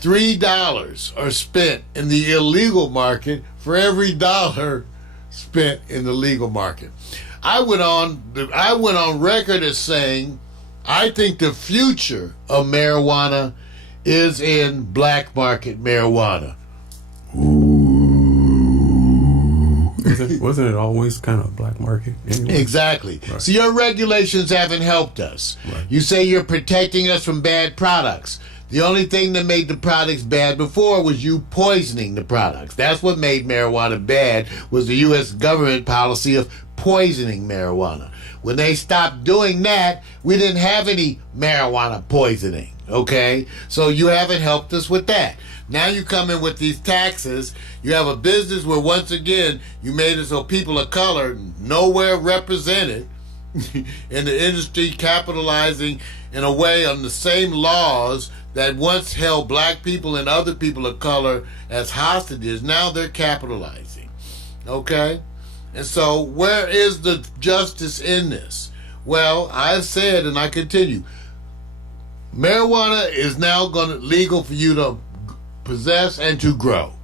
$3 are spent in the illegal market for every dollar spent in the legal market. I went on record as saying I think the future of marijuana is in black market marijuana. Wasn't it always kind of black market anyway? Exactly. Right. So your regulations haven't helped us. Right. You say you're protecting us from bad products. The only thing that made the products bad before was you poisoning the products. That's what made marijuana bad, was the U.S. government policy of poisoning marijuana. When they stopped doing that, we didn't have any marijuana poisoning, okay? So you haven't helped us with that. Now you come in with these taxes. You have a business where, once again, you made it so people of color, nowhere represented in the industry, capitalizing in a way on the same laws that once held black people and other people of color as hostages. Now they're capitalizing, okay? And so where is the justice in this? Well, I've said, and I continue, marijuana is now legal for you to possess and to grow.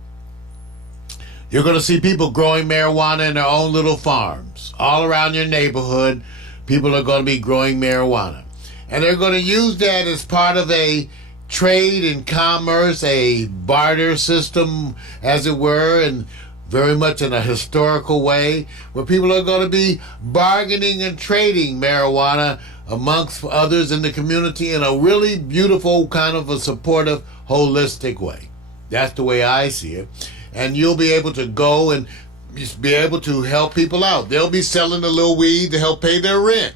You're going to see people growing marijuana in their own little farms. All around your neighborhood, people are going to be growing marijuana. And they're going to use that as part of a trade and commerce, a barter system, as it were, and very much in a historical way, where people are going to be bargaining and trading marijuana amongst others in the community in a really beautiful, kind of a supportive, holistic way. That's the way I see it. and you'll be able to go and be able to help people out. They'll be selling a little weed to help pay their rent,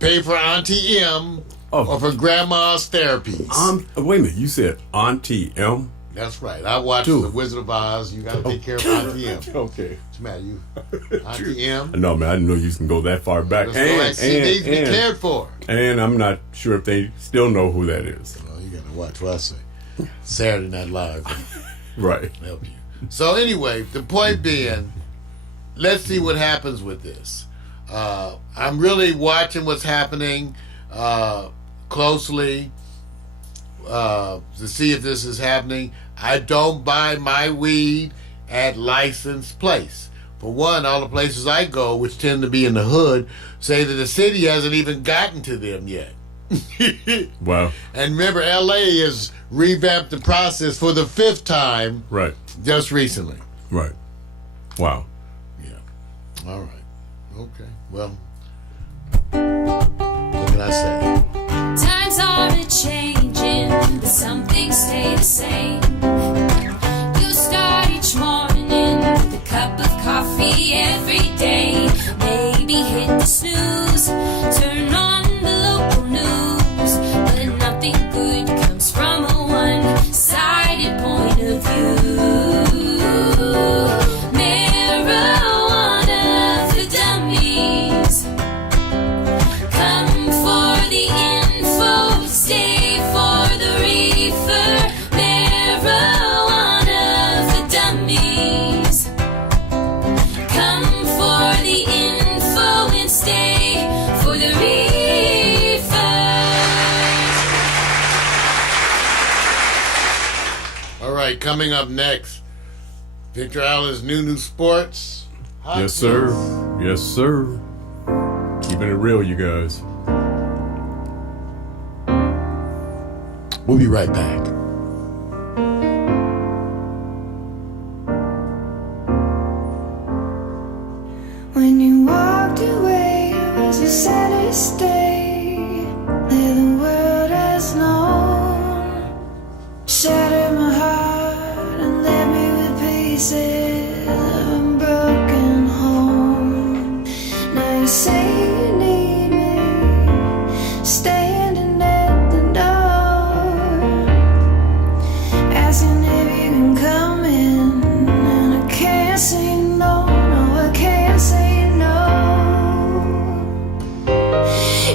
pay for Auntie M, or for Grandma's therapies. Wait a minute, you said Auntie M? That's right. I watched The Wizard of Oz. You got to take care of Auntie M. Okay. What's the matter, you? Auntie M? No, man, I didn't know you can go that far back. She needs to be cared for. And I'm not sure if they still know who that is. Well, you got to watch what I say. Saturday Night Live. Right. Help you. So anyway, the point being, let's see what happens with this. I'm really watching what's happening closely to see if this is happening. I don't buy my weed at licensed place. For one, all the places I go, which tend to be in the hood, say that the city hasn't even gotten to them yet. Wow. And remember, LA has revamped the process for the 5th time. Right. Just recently. Right. Wow. Yeah. All right. Okay. Well, what can I say? Times are a-changing, but some things stay the same. You start each morning with a cup of coffee every day. Maybe hit the snooze, turn on the local news, but nothing good comes from a one-sided point of view. Marijuana for dummies. Come for the info, stay for the reefer. Marijuana for dummies. Come for the info and stay for the reefer. All right, coming up next, Victor Allen's New Sports. Hot Yes, sir. News. Yes, sir. Keeping it real, you guys. We'll be right back. When you walked away, it was the saddest day that the world has known. Shattered my heart and left me with pieces of a broken home. Now you say you need me, standing at the door, asking if you can come in, and I can't say no, no, I can't say no.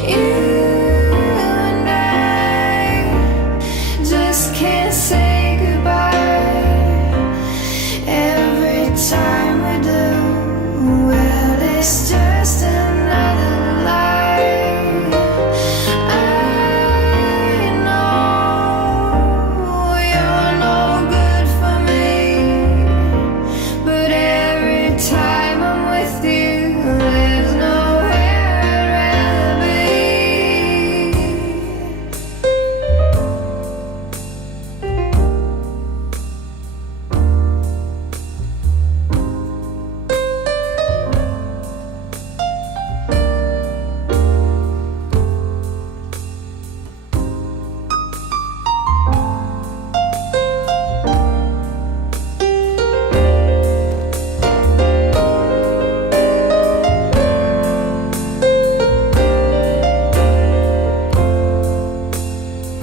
You and I just can't say goodbye. Every time we do, well, it's just another lie. I know you're no good for me, but every time I'm with you, there's nowhere I'd rather be.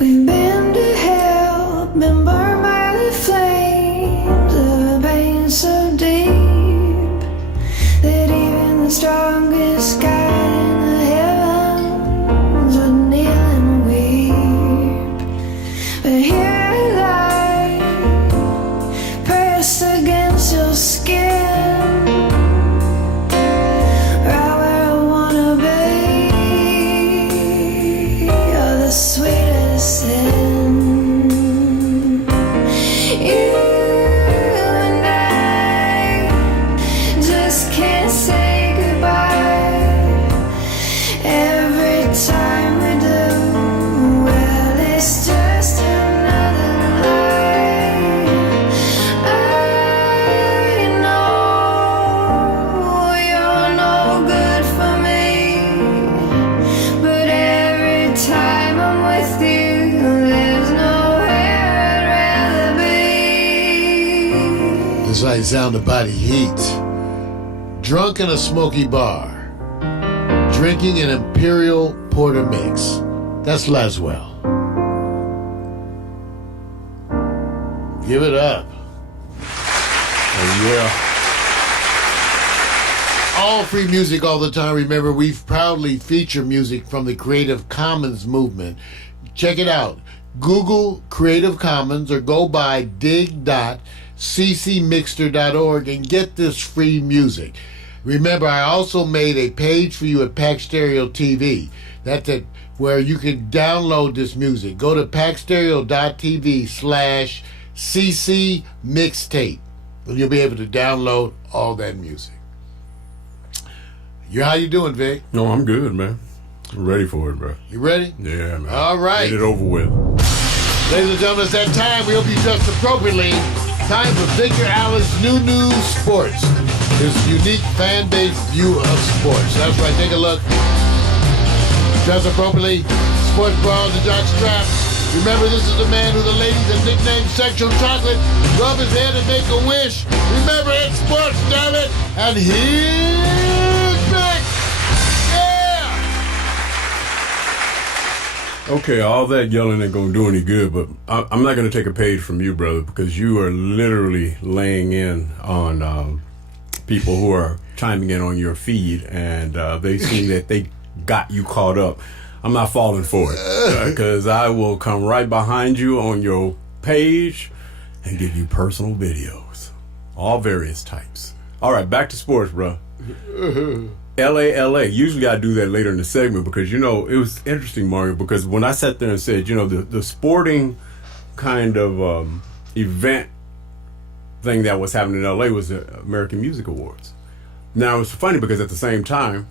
We've been to hell, been burned by the flames of a pain so deep that even the strongest God in the heavens would kneel and weep. But here I lie, pressed against your skin, right where I wanna be. You're the sweetest sin. You and I just can't say goodbye. Every time we do, well, it's just another lie. I know sound of body heat. Drunk in a smoky bar. Drinking an Imperial Porter mix. That's Laswell. Give it up. Oh, yeah. All free music all the time. Remember, we proudly feature music from the Creative Commons movement. Check it out. Google Creative Commons or go by dig.ccmixter.org and get this free music. Remember, I also made a page for you at Pack Stereo TV. That's it, where you can download this music. Go to packstereo.tv/CC Mixtape, and you'll be able to download all that music. How you doing, Vic? No, I'm good, man. I'm ready for it, bro. You ready? Yeah, man. All right. Get it over with. Ladies and gentlemen, it's that time. We hope you dressed appropriately. Time for Victor Allen's New News Sports. His unique fan-based view of sports. That's right. Take a look. Dress appropriately. Sports bras and jock straps. Remember, this is the man who the ladies have nicknamed Sexual Chocolate. Rub his head and make a wish. Remember, it's sports, damn it. And here's Vic. Yeah! Okay, all that yelling ain't gonna do any good, but I'm not gonna take a page from you, brother, because you are literally laying in on people who are chiming in on your feed, and they seem that they got you caught up. I'm not falling for it, because I will come right behind you on your page and give you personal videos, all various types. All right, back to sports, bro. LA. Usually I do that later in the segment because, it was interesting, Mario, because when I sat there and said, the sporting kind of event thing that was happening in LA was the American Music Awards. Now, it's funny because at the same time,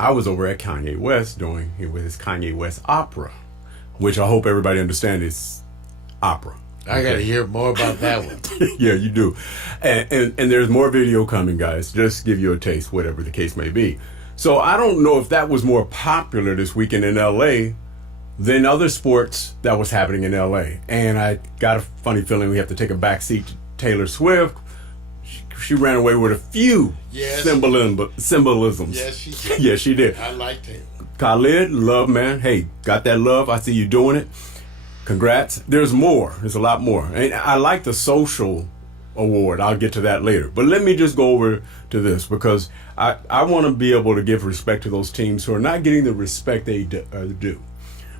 I was over at Kanye West doing with his Kanye West opera, which I hope everybody understands is opera. I got to hear more about that one. Yeah, you do. And there's more video coming, guys. Just give you a taste, whatever the case may be. So I don't know if that was more popular this weekend in LA than other sports that was happening in LA. And I got a funny feeling we have to take a back seat to Taylor Swift. She ran away with a few symbolisms. Yes, she did. Yes, she did. I liked it. Khalid, love, man. Hey, got that love. I see you doing it. Congrats. There's more. There's a lot more. And I like the social award. I'll get to that later. But let me just go over to this because I want to be able to give respect to those teams who are not getting the respect they do.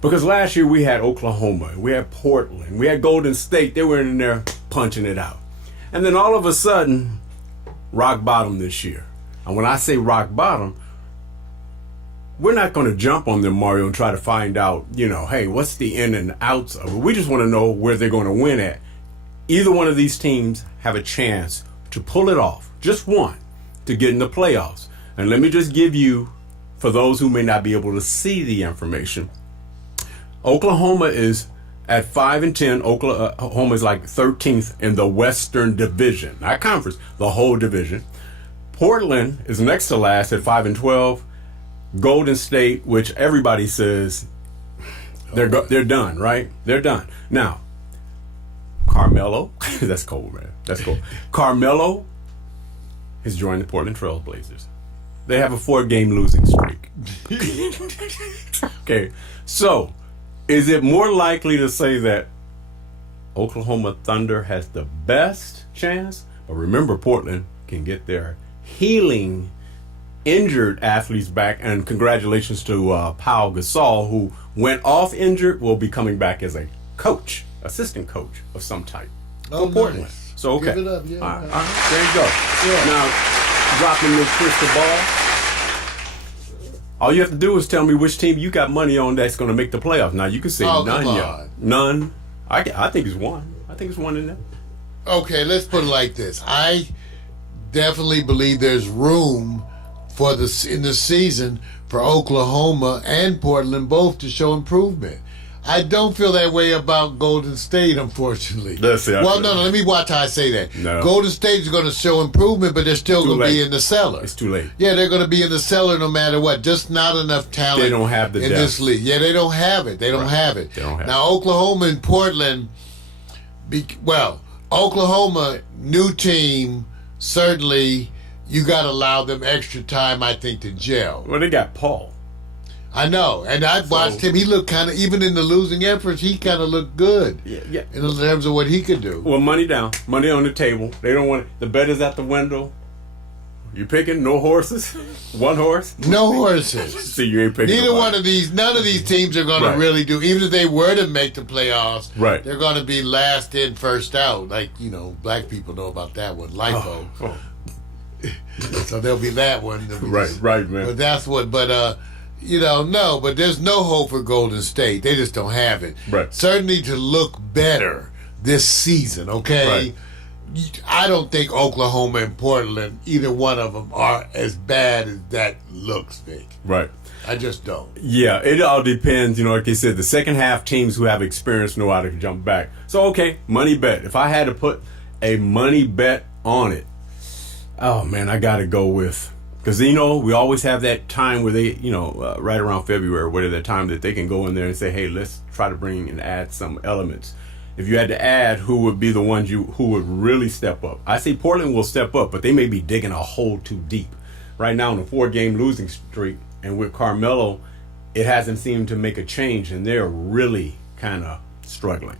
Because last year we had Oklahoma, we had Portland, we had Golden State. They were in there punching it out. And then all of a sudden, rock bottom this year. And when I say rock bottom, we're not going to jump on them, Mario, and try to find out, hey, what's the in and outs of it. We just want to know where they're going to win at. Either one of these teams have a chance to pull it off, just one, to get in the playoffs. And let me just give you, for those who may not be able to see the information, Oklahoma is at 5-10. Oklahoma is like 13th in the Western Division, not conference, the whole division. Portland is next to last at 5-12. Golden State, which everybody says they're done, right? They're done. Now, Carmelo, that's cold, man. That's cold. Carmelo has joined the Portland Trail Blazers. They have a 4-game losing streak. Okay, so is it more likely to say that Oklahoma Thunder has the best chance? But remember, Portland can get their healing injured athletes back, and congratulations to Pau Gasol, who went off injured, will be coming back as a coach, assistant coach of some type for Portland. Nice. So okay, Give it up, yeah. all right, there you go. Yeah. Now, dropping the crystal ball. All you have to do is tell me which team you got money on that's going to make the playoffs. Now you can say none, come yeah, on. none. I think it's one. I think it's one in there. Okay, let's put it like this. I definitely believe there's room for in the season for Oklahoma and Portland both to show improvement. I don't feel that way about Golden State, unfortunately. Let's see, well, no, let me watch how I say that. No. Golden State is going to show improvement, but they're still going to be in the cellar. It's too late. Yeah, they're going to be in the cellar no matter what. Just not enough talent. They don't have the in depth. this league. Yeah, they don't have it. They don't have it. They don't have now, Oklahoma and Portland, Oklahoma, new team, certainly you got to allow them extra time, I think, to gel. Well, they got Paul. I know, and I watched him. He looked kind of, even in the losing efforts, he kind of looked good. Yeah. In terms of what he could do. Well, money down, money on the table. They don't want the bet is at the window. You picking no horses, one horse. No horses. See, you ain't picking. None of these teams are going to really do. Even if they were to make the playoffs, right? They're going to be last in, first out. Like black people know about that one, LIFO. Oh. So there'll be that one. Right, man. But that's what. But no. But there's no hope for Golden State. They just don't have it. Right. Certainly to look better this season. Okay. Right. I don't think Oklahoma and Portland, either one of them, are as bad as that looks, Vic. Right. I just don't. Yeah, it all depends. Like they said, the second half teams who have experience know how to jump back. So, okay, money bet. If I had to put a money bet on it, oh, man, I got to go with. Because, we always have that time where they, right around February, whatever, that time that they can go in there and say, hey, let's try to bring and add some elements. If you had to add, who would be the ones who would really step up? I say Portland will step up, but they may be digging a hole too deep. Right now, in a 4-game losing streak, and with Carmelo, it hasn't seemed to make a change, and they're really kind of struggling.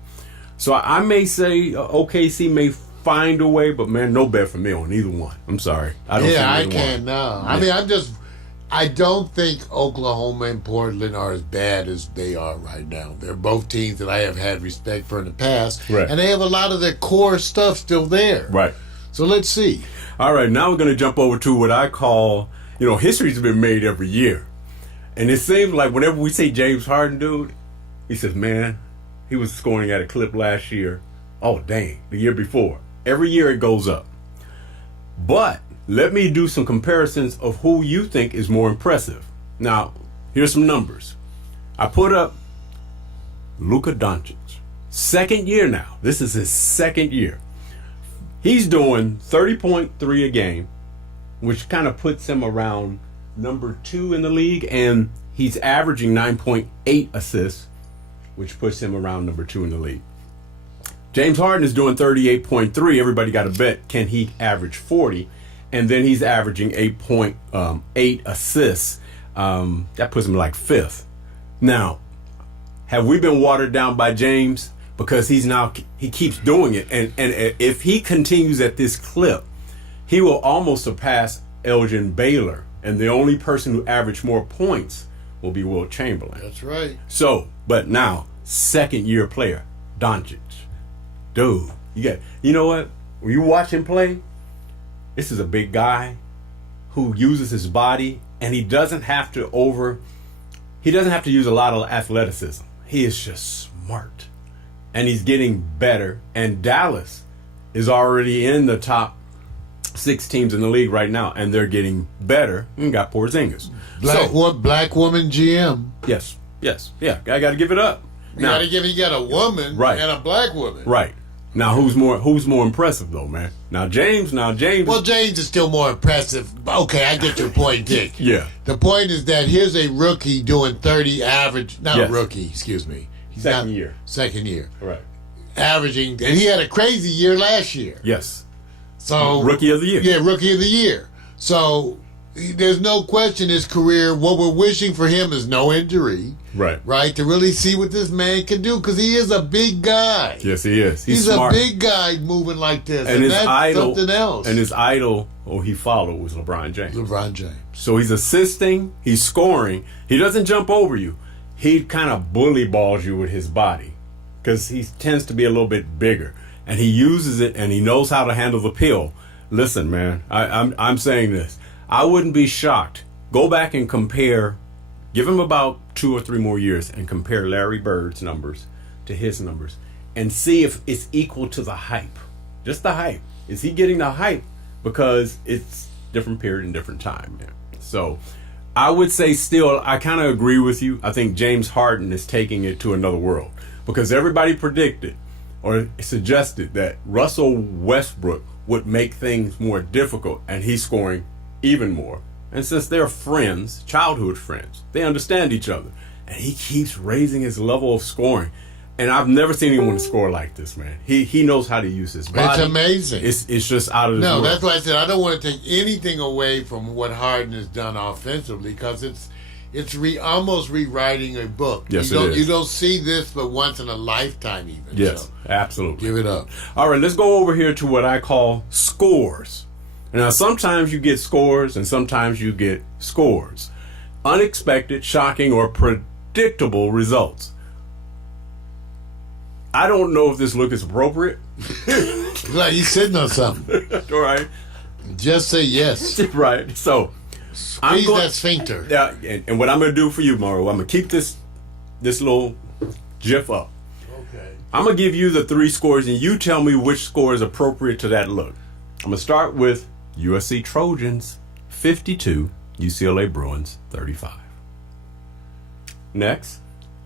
So I may say OKC may find a way, but man, no bet for me on either one. I'm sorry. I don't. Yeah, I can't now. I mean, I don't think Oklahoma and Portland are as bad as they are right now. They're both teams that I have had respect for in the past. Right. And they have a lot of their core stuff still there. Right. So let's see. All right, now we're going to jump over to what I call, history's been made every year. And it seems like whenever we say James Harden, dude, he says, man, he was scoring at a clip last year. Oh, dang, the year before. Every year it goes up. But let me do some comparisons of who you think is more impressive. Now, here's some numbers. I put up Luka Doncic. Second year now. This is his second year. He's doing 30.3 a game, which kind of puts him around number 2 in the league, and he's averaging 9.8 assists, which puts him around number 2 in the league. James Harden is doing 38.3. Everybody got to bet, can he average 40? And then he's averaging 8.8 assists. That puts him like 5th. Now, have we been watered down by James? Because he keeps doing it. And if he continues at this clip, he will almost surpass Elgin Baylor. And the only person who averaged more points will be Wilt Chamberlain. That's right. So, but now, second year player, Doncic. Dude, you know what? When you watch him play, this is a big guy who uses his body, and he doesn't have to use a lot of athleticism. He is just smart. And he's getting better. And Dallas is already in the top 6 teams in the league right now, and they're getting better. And got Porzingis. Black woman GM. Yes. Yeah, I got to give it up. You got a woman and a black woman. Right. Now, who's more impressive, though, man? Now, James. Well, James is still more impressive. Okay, I get your point, Dick. Yeah. The point is that here's a rookie doing 30 average. Not a rookie, excuse me. Second year. Right. Averaging, and he had a crazy year last year. Yes. So Rookie of the year. Yeah, Rookie of the Year. So there's no question his career, what we're wishing for him is no injury. Right? To really see what this man can do, because he is a big guy. Yes, he is. He's smart. A big guy moving like this. And his that's idol, something else. And his idol, he followed, was LeBron James. LeBron. So he's assisting, he's scoring. He doesn't jump over you. He kind of bully balls you with his body, because he tends to be a little bit bigger. And he uses it, and he knows how to handle the pill. Listen, man, I'm saying this. I wouldn't be shocked. Go back and compare. Give him about 2 or 3 more years and compare Larry Bird's numbers to his numbers and see if it's equal to the hype. Just the hype. Is he getting the hype? Because it's different period and different time, man. So I would say still, I kind of agree with you. I think James Harden is taking it to another world, because everybody predicted or suggested that Russell Westbrook would make things more difficult, and he's scoring even more. And since they're friends, childhood friends, they understand each other, and he keeps raising his level of scoring. And I've never seen anyone score like this, man. He knows how to use his body. It's amazing. It's just out of this No, world. that's why I said I don't want to take anything away from what Harden has done offensively, because it's almost rewriting a book. Yes, you don't, it is. You don't see this but once in a lifetime, even. Yes, So, absolutely. give it up. All right, let's go over here to what I call scores. Now, sometimes you get scores and sometimes you get scores. Unexpected, shocking, or predictable results. I don't know if this look is appropriate. Like he's sitting on something. All right. Just say yes. Right. So, Squeeze that sphincter. Yeah, and what I'm going to do for you, Mario, I'm going to keep this little GIF up. Okay. I'm going to give you the 3 scores, and you tell me which score is appropriate to that look. I'm going to start with USC Trojans 52, UCLA Bruins 35. Next,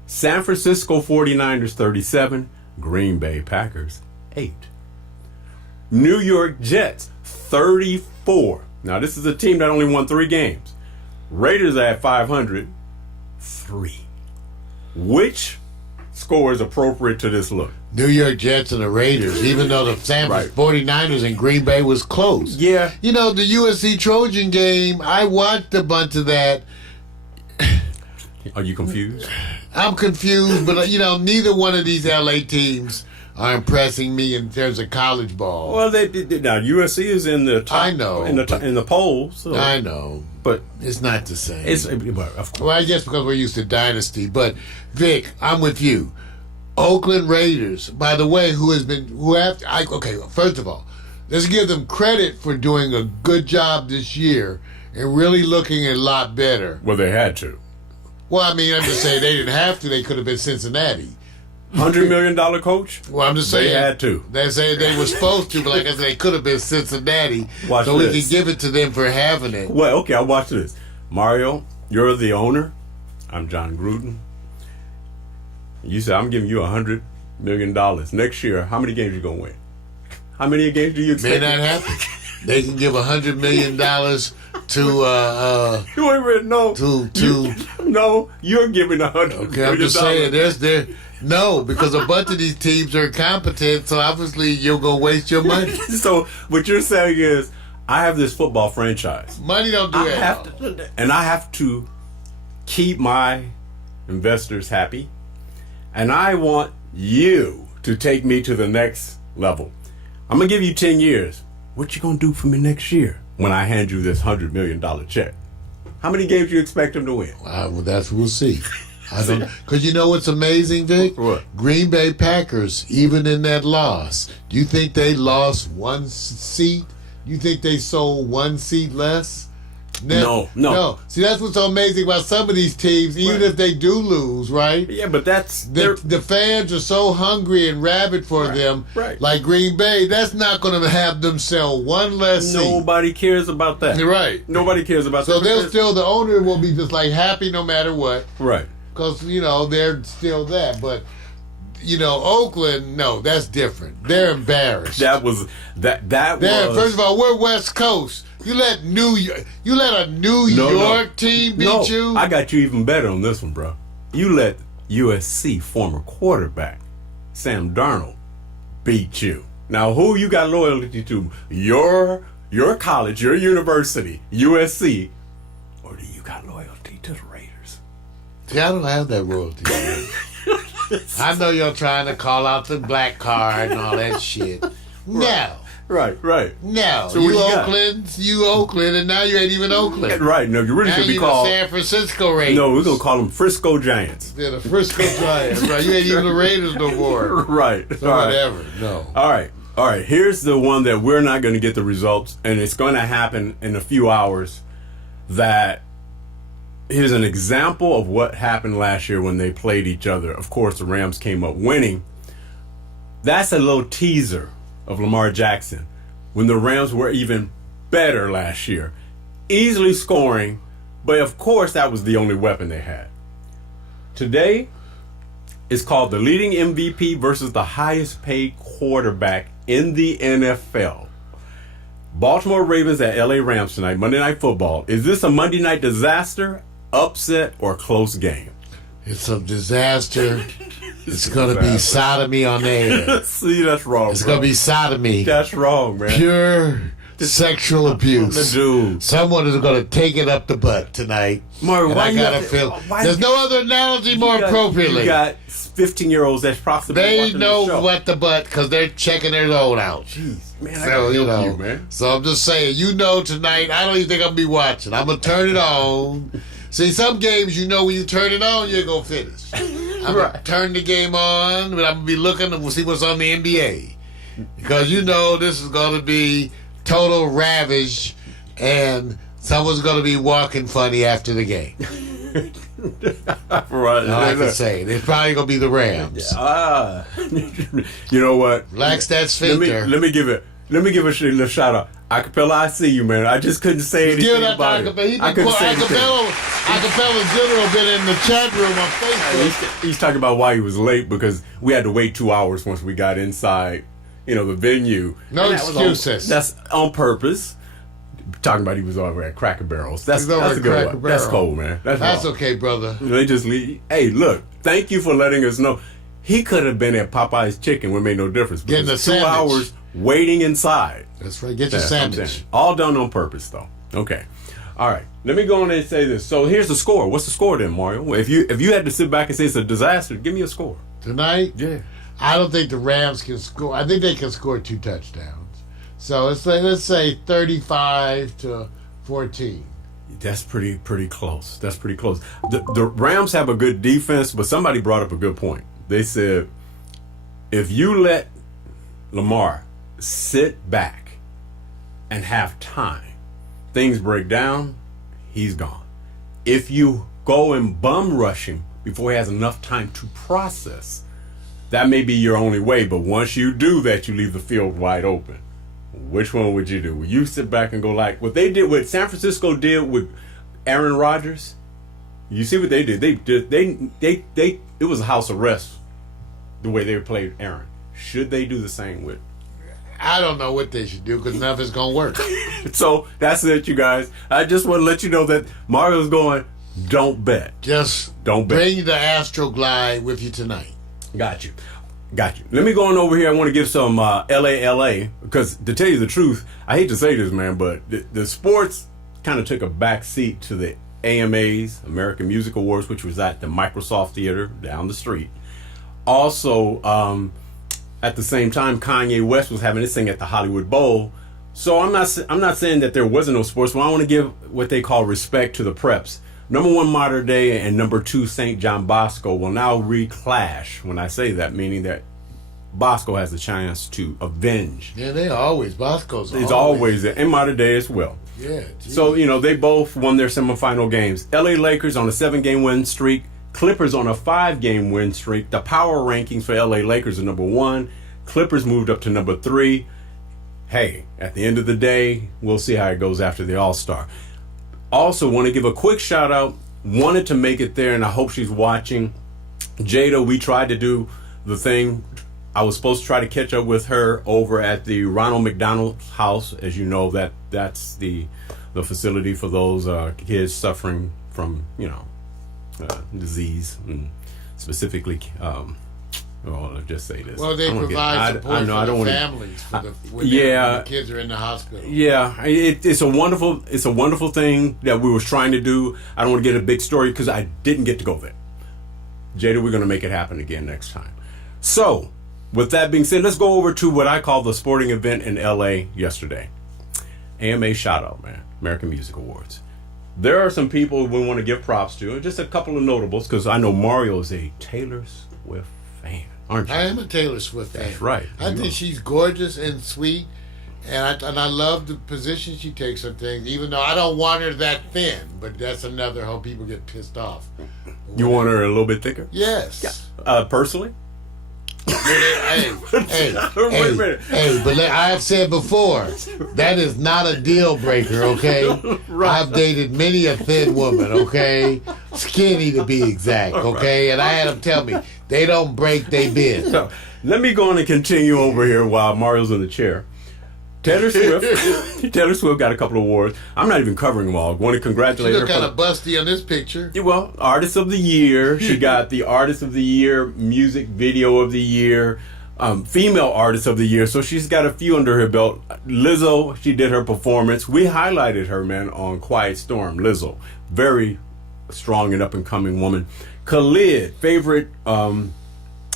San Francisco 49ers 37, Green Bay Packers 8. New York Jets 34. Now, this is a team that only won 3 games. Raiders are at 500, 3. Which score is appropriate to this look? New York Jets and the Raiders, even though the San Francisco 49ers and Green Bay was close. Yeah. You know, the USC Trojan game, I watched a bunch of that. Are you confused? I'm confused, but, neither one of these LA teams are impressing me in terms of college ball. Well, they now USC is in the top. I know, in the polls. So. I know, but it's not the same. well, of course. Well, I guess because we're used to dynasty. But Vic, I'm with you. Oakland Raiders, by the way, first of all, let's give them credit for doing a good job this year and really looking a lot better. Well, they had to. Well, I mean, I'm just saying they didn't have to. They could have been Cincinnati. $100 million coach? Well, I'm just saying They had to. They say they were supposed to, but like I said, they could have been Cincinnati. Watch so this. we can give it to them for having it. Well, okay, I'll watch this. Mario, you're the owner. I'm John Gruden. You said I'm giving you $100 million. Next year, how many games you going to win? How many games do you May expect? not happen. They can give $100 million to You ain't ready, no. No, you're giving $100 million. Okay, I'm just saying, no, because a bunch of these teams are incompetent, so obviously you're going to waste your money. So what you're saying is, I have this football franchise. Money don't do I that. have to keep my investors happy, and I want you to take me to the next level. I'm gonna give you 10 years. What you gonna do for me next year when I hand you this $100 million check? How many games do you expect him to win? Well, we'll see. I don't, because you know what's amazing, Vic? What? Green Bay Packers, even in that loss, do you think they lost 1 seat? You think they sold 1 seat less? No. See, that's what's so amazing about some of these teams, even Right. if they do lose, right? Yeah, but that's The fans are so hungry and rabid for them, right. like Green Bay, that's not going to have them sell 1 less seat. nobody cares about that. Right. Nobody cares about So that. they'll because- still, the owner will be just like happy no matter what. right. Because, they're still that. But, Oakland, no, that's different. They're embarrassed. That was. First of all, we're West Coast. You let a New York team beat you? I got you even better on this one, bro. You let USC former quarterback Sam Darnold beat you. Now, who you got loyalty to? Your college, your university, USC, or do you got loyalty to the Raiders? See, I don't have that royalty. I know you're trying to call out the black card and all that shit. No. Right. No. So what you Oakland, and now you ain't even Oakland. Right. No, you really Now should be you called. the San Francisco Raiders. No, we're gonna call them Frisco Giants. They're the Frisco Giants, right? You ain't even the Raiders no more. Right. So All right. whatever. No. All right. Here's the one that we're not going to get the results, and it's going to happen in a few hours. Here's an example of what happened last year when they played each other. Of course, the Rams came up winning. That's a little teaser of Lamar Jackson when the Rams were even better last year, easily scoring, but of course that was the only weapon they had. Today, it's called the leading MVP versus the highest paid quarterback in the NFL. Baltimore Ravens at LA Rams tonight, Monday Night Football. Is this a Monday night disaster, upset, or close game? It's a disaster. It's going to be sodomy on air. See, that's wrong. It's bro. going to be sodomy. That's wrong, man. Pure sexual abuse. Dude. Someone is going to take it up the butt tonight. Mario, and why I you gotta have to- feel. why There's you- no other analogy more appropriately. You got 15-year-olds that's possibly They watching know the show. what the butt because they're checking their load out. Jeez, man, I So gotta you help know, you, man. so I'm just saying, tonight. I don't even think I'm gonna be watching. I'm gonna turn it on. See, some games, when you turn it on, you're gonna finish. I'm gonna turn the game on, but I'm gonna be looking and we'll see what's on the NBA because this is gonna be total ravage, and someone's gonna be walking funny after the game. Right. All I can say, it's probably gonna be the Rams. You know what? Relax that sphincter. Let me give a shout out. Acapella, I see you, man. I just couldn't say anything Give that about to it. Acapella. I couldn't say anything. Acapella General been in the chat room on Facebook. He's talking about why he was late because we had to wait 2 hours once we got inside, the venue. No And that was excuses. that's on purpose. Talking about he was over at Cracker Barrels. That's He's over a at good Cracker one. That's Barrel. cold, man. That's wrong. okay, brother. They just leave. Hey, look, thank you for letting us know. He could have been at Popeye's Chicken. It made no difference. Getting Because a 2 sandwich. hours waiting inside. That's right. Get your That's what I'm sandwich. saying. All done on purpose, though. Okay. All right. Let me go on and say this. So here's the score. What's the score then, Mario? If you had to sit back and say it's a disaster, give me a score. Tonight, Yeah. I don't think the Rams can score. I think they can score 2 touchdowns. So let's say 35-14. That's pretty close. That's pretty close. The Rams have a good defense, but somebody brought up a good point. They said, if you let Lamar sit back and have time, things break down, he's gone. If you go and bum rush him before he has enough time to process, that may be your only way. But once you do that, you leave the field wide open. Which one would you do? Would you sit back and go like what they did, what San Francisco did with Aaron Rodgers? You see what they did? They it was a house arrest the way they played Aaron. Should they do the same with? I don't know what they should do because none of it's going to work. So that's it, you guys. I just want to let you know that Mario's going, don't bet. Just Don't bet. bring the Astroglide with you tonight. Got you. Let me go on over here. I want to give some LA, because to tell you the truth, I hate to say this, man, but the sports kind of took a back seat to the AMAs, American Music Awards, which was at the Microsoft Theater down the street. Also, at the same time, Kanye West was having this thing at the Hollywood Bowl. So I'm not saying that there wasn't no sports, but I want to give what they call respect to the preps. Number 1, Mater Dei, and number 2, St. John Bosco will now reclash. When I say that, meaning that Bosco has a chance to avenge. Yeah, they always. Bosco's It's always there, and Mater Dei as well. Yeah. Geez. So, they both won their semifinal games. LA Lakers on a 7-game win streak. Clippers on a 5-game win streak. The power rankings for LA Lakers are number 1. Clippers moved up to number 3. Hey, at the end of the day, we'll see how it goes after the All-Star. Also, want to give a quick shout out. Wanted to make it there, and I hope she's watching. Jada, we tried to do the thing. I was supposed to try to catch up with her over at the Ronald McDonald House. As you know, that's the facility for those kids suffering from disease, and specifically. Well, I'll just say this. Well, they provide support for the families when the kids are in the hospital. Yeah, it's a wonderful thing that we were trying to do. I don't want to get a big story because I didn't get to go there. Jada, we're going to make it happen again next time. So, with that being said, let's go over to what I call the sporting event in LA yesterday. AMA shout out, man. American Music Awards. There are some people we want to give props to, just a couple of notables, because I know Mario is a Taylor Swift fan, aren't you? I am a Taylor Swift fan. That's right. I think she's gorgeous and sweet, and I love the position she takes on things, even though I don't want her that thin, but that's another how people get pissed off. You want her a little bit thicker? Yes. Personally? Hey, Wait a minute. but I've said before, that is not a deal breaker, okay? I've dated many a thin woman, okay? Skinny to be exact, okay? And I had them tell me, they don't break, they bend. So, let me go on and continue over here while Mario's in the chair. Taylor Swift. Taylor Swift got a couple of awards. I'm not even covering them all. I want to You congratulate her. look kind of busty on this picture. Yeah, well, Artist of the Year. She got the Artist of the Year, Music Video of the Year, Female Artist of the Year. So she's got a few under her belt. Lizzo, she did her performance. We highlighted her, man, on Quiet Storm. Lizzo, very strong and up and coming woman. Khalid, favorite, I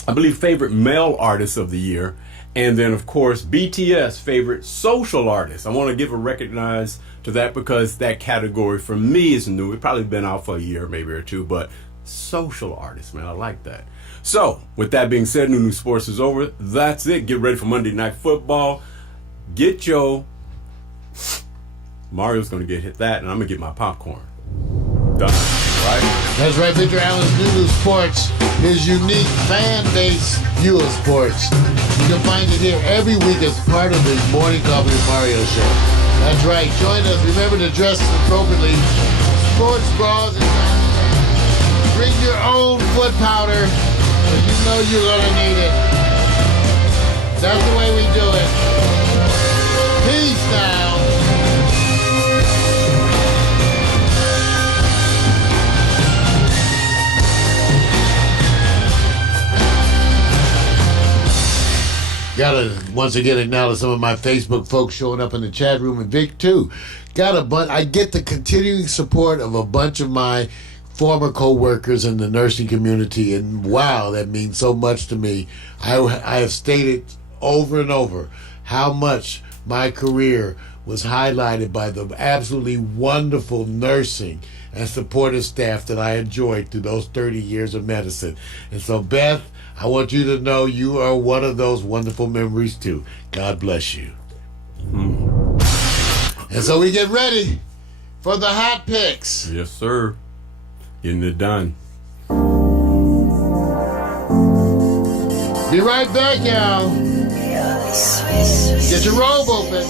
believe, favorite male artist of the year. And then, of course, BTS, favorite social artist. I want to give a recognize to that because that category for me is new. It's probably been out for a year, maybe or two, but social artist, man, I like that. So, with that being said, New Sports is over. That's it. Get ready for Monday Night Football. Get your... Mario's going to get hit that, and I'm going to get my popcorn. Done. Right? That's right, Victor Allen's New Sports, his unique fan-based view of sports. You can find it here every week as part of his Morning Coffee with Mario show. That's right. Join us. Remember to dress appropriately. Sports bras and bring your own foot powder, but you know you're going to need it. That's the way we do it. Peace now. Gotta once again acknowledge some of my Facebook folks showing up in the chat room, and Vic too. I get the continuing support of a bunch of my former co-workers in the nursing community, and wow, that means so much to me. I have stated over and over how much my career was highlighted by the absolutely wonderful nursing and supportive staff that I enjoyed through those 30 years of medicine. And so, Beth, I want you to know you are one of those wonderful memories too. God bless you. And so we get ready for the hot picks. Yes, sir. Getting it done. Be right back, y'all. Get your robe open.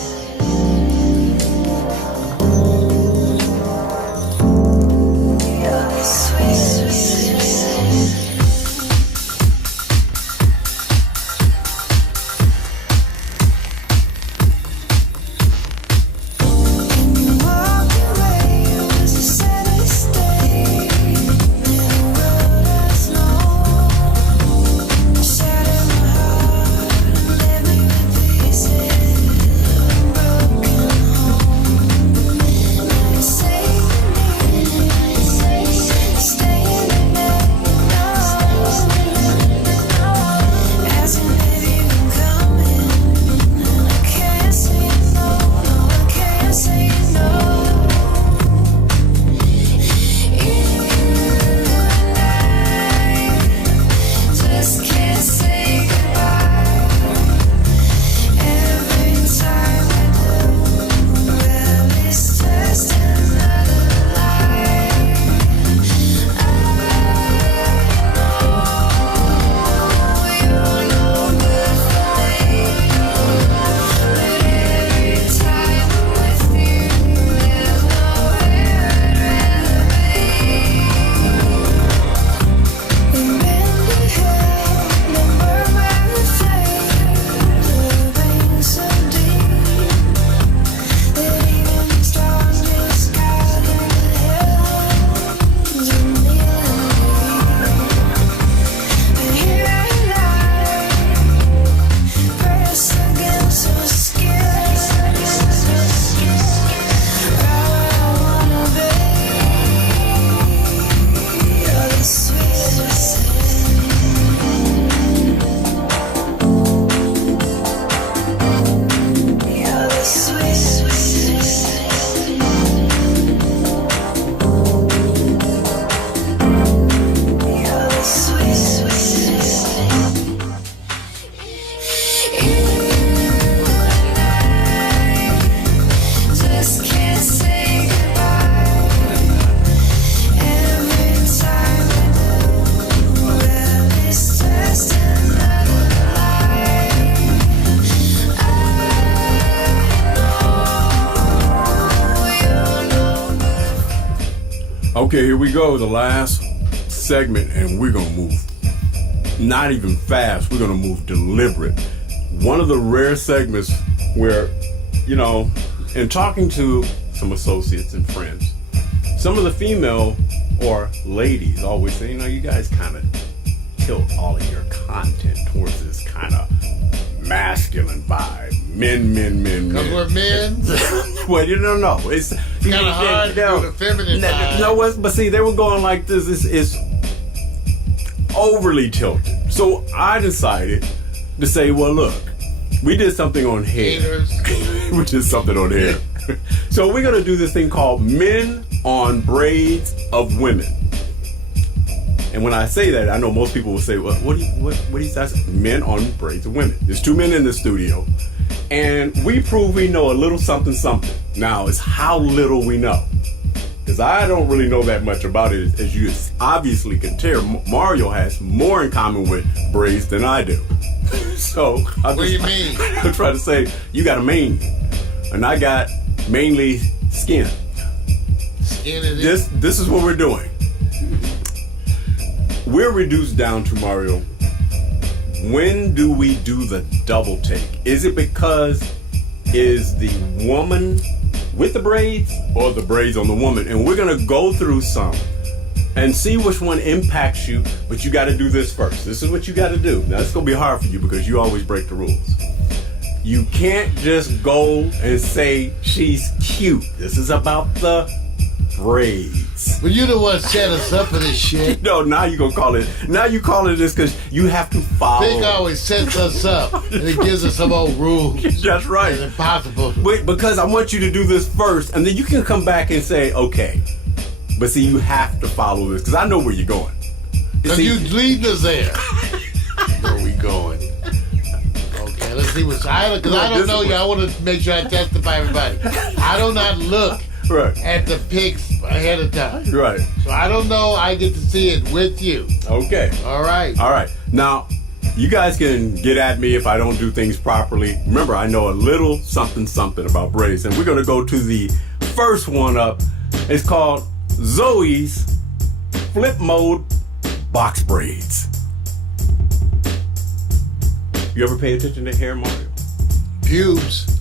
Okay, here we go, the last segment, and we're going to move not even fast, we're going to move deliberate. One of the rare segments where you know, in talking to some associates and friends, some of the female or ladies always say, you know, you guys kind of tilt all of your content towards this kind of masculine vibe. Men. Because we're men. Well, you don't know. It's kind of hard to do the feminine vibe. No, but see, they were going like this. It's overly tilted. So I decided to say, well, look, we did something on hair. Haters. We did something on hair. So we're going to do this thing called Men on Braids of Women. And when I say that, I know most people will say, well, what do you say? Men on Braids of Women. There's two men in the studio. And we prove we know a little something. Now, it's how little we know. Because I don't really know that much about it, as you obviously can tell. Mario has more in common with braids than I do. So, What do you mean? I'm trying to say, you got a mane, and I got mainly skin. Skin it is. This is what we're doing. We're reduced down to, Mario, when do we do the double take? Is it because is the woman with the braids or the braids on the woman? And we're going to go through some and see which one impacts you, but you got to do this first. This is what you got to do. Now, it's going to be hard for you because you always break the rules. You can't just go and say she's cute. This is about the braids. But you the one set us up for this shit. No, now you gonna call it. Now you call it this because you have to follow. Big always sets us up, and it gives us some old rules. That's right. It's impossible. Wait, because I want you to do this first, and then you can come back and say, okay. But see, you have to follow this because I know where you're going. Because See- you leading us there. Where we going? Okay, let's see what's. Because I don't know you. I want to make sure I testify everybody. I do not look Right. at the pics ahead of time. Right. So I don't know. I get to see it with you. Okay. All right. All right. Now, you guys can get at me if I don't do things properly. Remember, I know a little something about braids, and we're going to go to the first one up. It's called Zoe's Flip Mode Box Braids. You ever pay attention to hair, Mario? Pubes,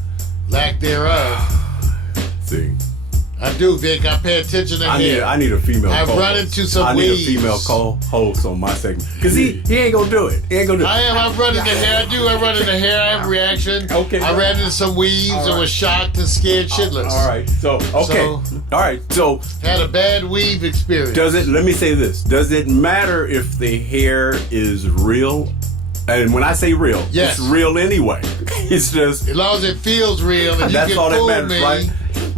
lack thereof. See, I do, Vic. I pay attention to hair. I need a female. I've co-host. run into some I need weaves. a female co-host on my segment because he ain't gonna do it. He ain't gonna do it. I'm running the hair. I run into hair. I have a reaction. Okay. I ran into some weaves and was shocked and scared shitless. All right. So okay. All right. So Had a bad weave experience. let me say this. Does it matter if the hair is real? And when I say real, Yes. it's real anyway. It's just As long as it feels real and you that's can all that fool matters, me, right?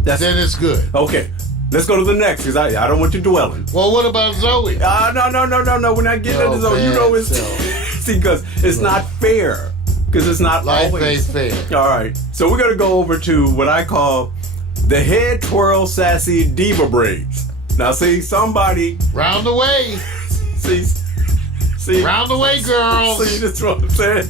That's then it's good. okay. Let's go to the next because I don't want you dwelling. Well, what about Zoe? No. We're not getting into those. You know it's see because it's not fair because it's not Life always ain't fair. All right. So we're gonna go over to what I call the head twirl sassy diva braids. Now see somebody Round the way. see Round the way, girls. See that's what I'm saying.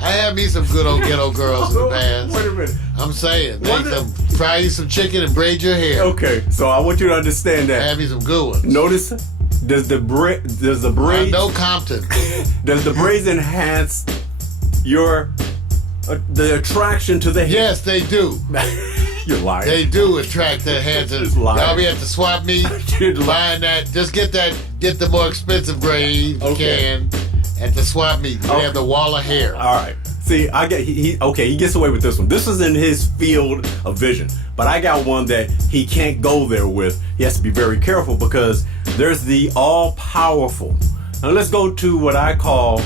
I had me some good old ghetto girls in the past. Wait a minute. I'm saying. What Make them fry you some chicken and braid your hair. Okay, so I want you to understand I that. had me some good ones. Notice, does the braid No Compton. does the braids enhance your the attraction to the hair? Yes, they do. You're lying. They do attract the heads. Just lying. Y'all be at the swap meet You're lying. buying that. Just get the more expensive braid you Okay. can at the swap meet. They Okay. have the wall of hair. All right. See, I get he gets away with this one. This is in his field of vision, but I got one that he can't go there with. He has to be very careful because there's the all-powerful. Now let's go to what I call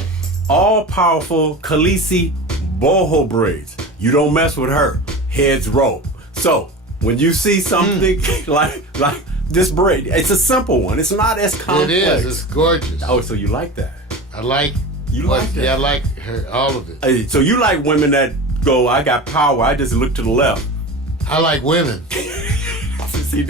all-powerful Khaleesi boho braids. You don't mess with her. Heads roll. So when you see something like this braid, it's a simple one. It's not as complex. It is. It's gorgeous. Oh, so you like that? I like. You like that? Yeah, I like her. All of it. Hey, so you like women that go, I got power, I just look to the left. I like women. See,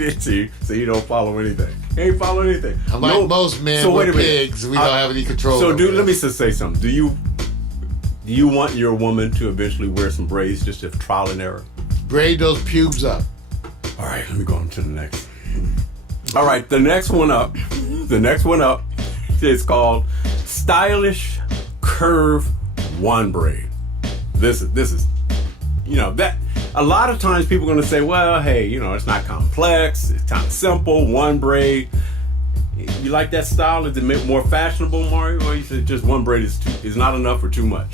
you don't follow anything. You ain't follow anything. I'm like most men wait a with minute. pigs. We don't have any control. So, over dude, it. let me just say something. Do you want your woman to eventually wear some braids just as trial and error? braid those pubes up. All right, let me go on to the next. All right, the next one up is called Stylish Curve One Braid. This is, you know, that a lot of times people are going to say, well, hey, you know, it's not complex. It's kind of simple. One braid. You like that style? Is it more fashionable, Mario? Or you said just one braid is not enough or too much?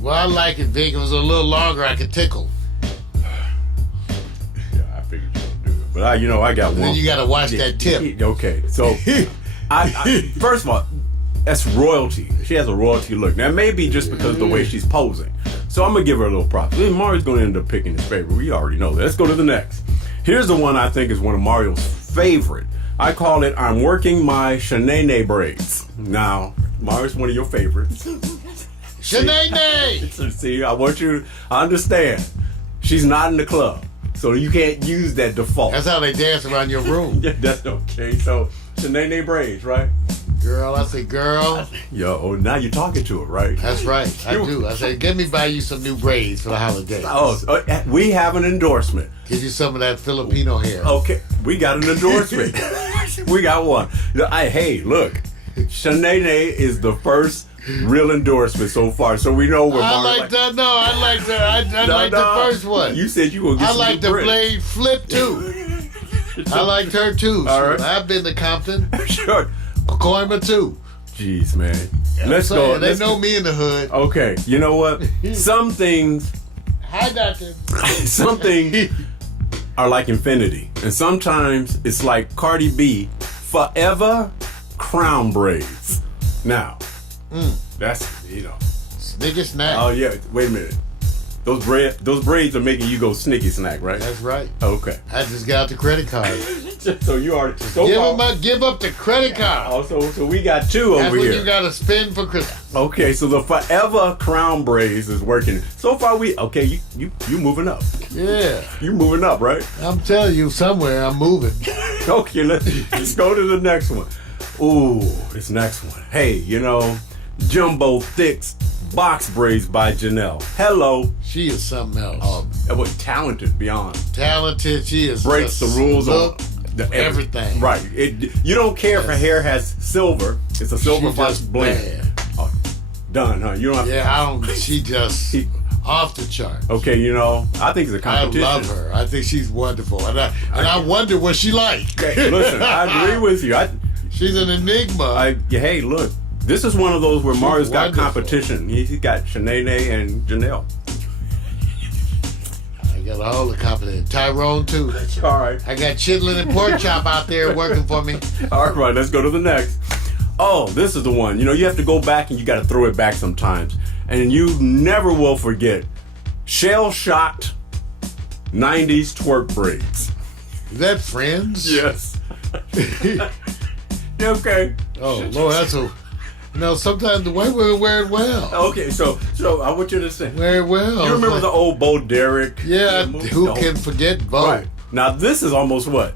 Well, I like it, Vic. If it was a little longer, I could tickle. Yeah, I figured you would do it. But I got one. Then you got to watch that tip. Okay, so I first of all, that's royalty. She has a royalty look. Now, maybe just because of the way she's posing. So I'm going to give her a little props. Mario's going to end up picking his favorite. We already know that. Let's go to the next. Here's the one I think is one of Mario's favorite. I call it, I'm working my Shanae braids. Now, Mario's one of your favorites. Shanae! See, I want you to understand. She's not in the club. So you can't use that default. That's how they dance around your room. Yeah, that's okay. So, Shanae braids, right? Girl, I say, girl. Yo, now you're talking to her, right? That's right. I do. I say, get me buy you some new braids for the holidays. Oh, we have an endorsement. Give you some of that Filipino hair. Okay, we got an endorsement. We got one. Hey, look, Shanae is the first real endorsement so far, so we know where I like that. No, I like that. I like the first one. You said you were going to get I like the blade flip too. I liked her too. All right. I've been to Compton. Sure. Pacoima too. Jeez, man. Let's go. They know me in the hood. Okay, you know what? Some things. Hi, doctor. Some things are like infinity, and sometimes it's like Cardi B, forever crown braids. Now, that's Snicker snack. Oh yeah. Wait a minute. Those braids are making you go snicky snack, right? That's right. Okay. I just got the credit card. So you already Give up the credit card. Oh, so we got two That's over what here. you gotta spend for Christmas. Okay, so the forever crown braids is working. So far you moving up. Yeah. You moving up, right? I'm telling you, somewhere I'm moving. Okay, let's go to the next one. Ooh, this next one. Hey, Jumbo Thicks box braids by Janelle. Hello. She is something else. What talented beyond. Talented, she is. Breaks the rules on everything. Right. You don't care if her hair has silver. It's a silver box blend. Oh, done, huh? You don't have Yeah, I don't. She just off the chart. Okay, I think it's a competition. I love her. I think she's wonderful, and I wonder what she like. Okay, listen, I agree with you. She's an enigma. Hey, look. This is one of those where Mario's got wonderful. competition. He's got Shanae and Janelle. I got all the competition. Tyrone too. All right. I got chitlin and pork chop out there working for me. All right, let's go to the next. Oh, this is the one. You have to go back and you got to throw it back sometimes. And you never will forget shell-shocked 90s twerk braids. Is that Friends? Yes. Okay. Oh, Lord, that's a... sometimes the white women wear it well. Okay, so I want you to say. Wear it well. You remember the old Bo Derek? Yeah, movie? who No. can forget Bo? Right. Now, this is almost what?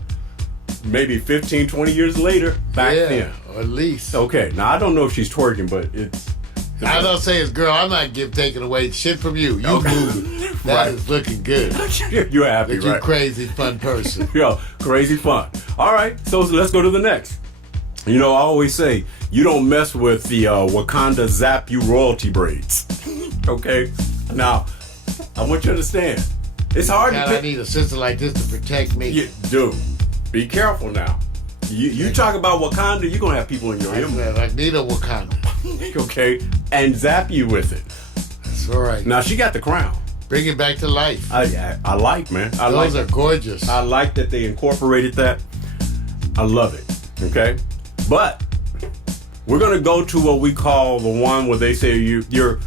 Maybe 15, 20 years later, back then. Or at least. Okay, now I don't know if she's twerking, but it's... I don't say it's girl. I'm not taking away shit from you. You moving. That is looking good. You're happy, That you right? crazy fun person. Yo, crazy fun. All right, so let's go to the next. I always say, you don't mess with the Wakanda Zap You royalty braids. Okay? Now, I want you to understand. It's hard God, to I pick. need a sister like this to protect me. Yeah, dude, be careful now. You talk about Wakanda, you're going to have people in your I ear. said, I need a Wakanda. Okay? And zap you with it. That's all right. Now, she got the crown. Bring it back to life. I like, man. Those are gorgeous. I like that they incorporated that. I love it. Okay? But we're gonna go to what we call the one where they say you're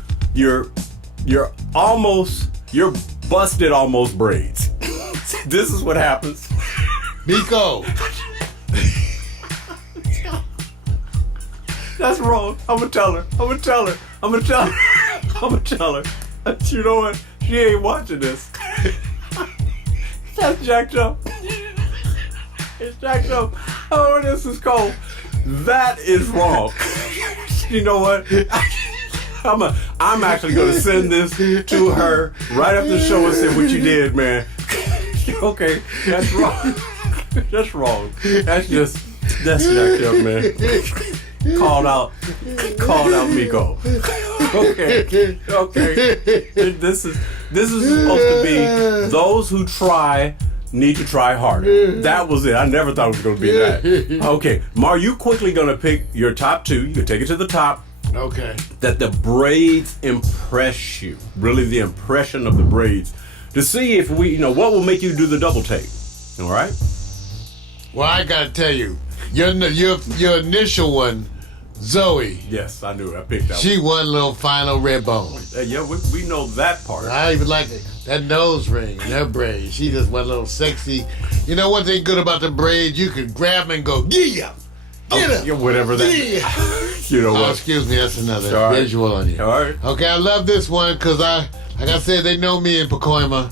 busted almost braids. This is what happens. Nico. That's wrong. I'm gonna tell her. You know what? She ain't watching this. That's jacked up. It's jacked up. Oh, this is cold. That is wrong. You know what? I'm actually going to send this to her right after the show and say what you did, man. Okay, that's wrong. That's wrong. That's jacked up, man. Called out Miko. Okay. This is supposed to be those who try need to try harder. That was it. I never thought it was going to be that. Okay, Mar, you quickly going to pick your top two. You can take it to the top. Okay. That the braids impress you. Really, the impression of the braids. To see if we, what will make you do the double take. All right? Well, I got to tell you, your initial one, Zoe. Yes, I knew it. I picked that She won little final red bone. Yeah, we know that part. I even like it. That nose ring and her braids. She just went a little sexy. You know what they good about the braids? You could grab them and go, yeah, get up. Yeah, whatever that. Yeah. You know what? Oh, excuse me, that's another All right. visual on you. All right. Okay, I love this one because like I said, they know me in Pacoima.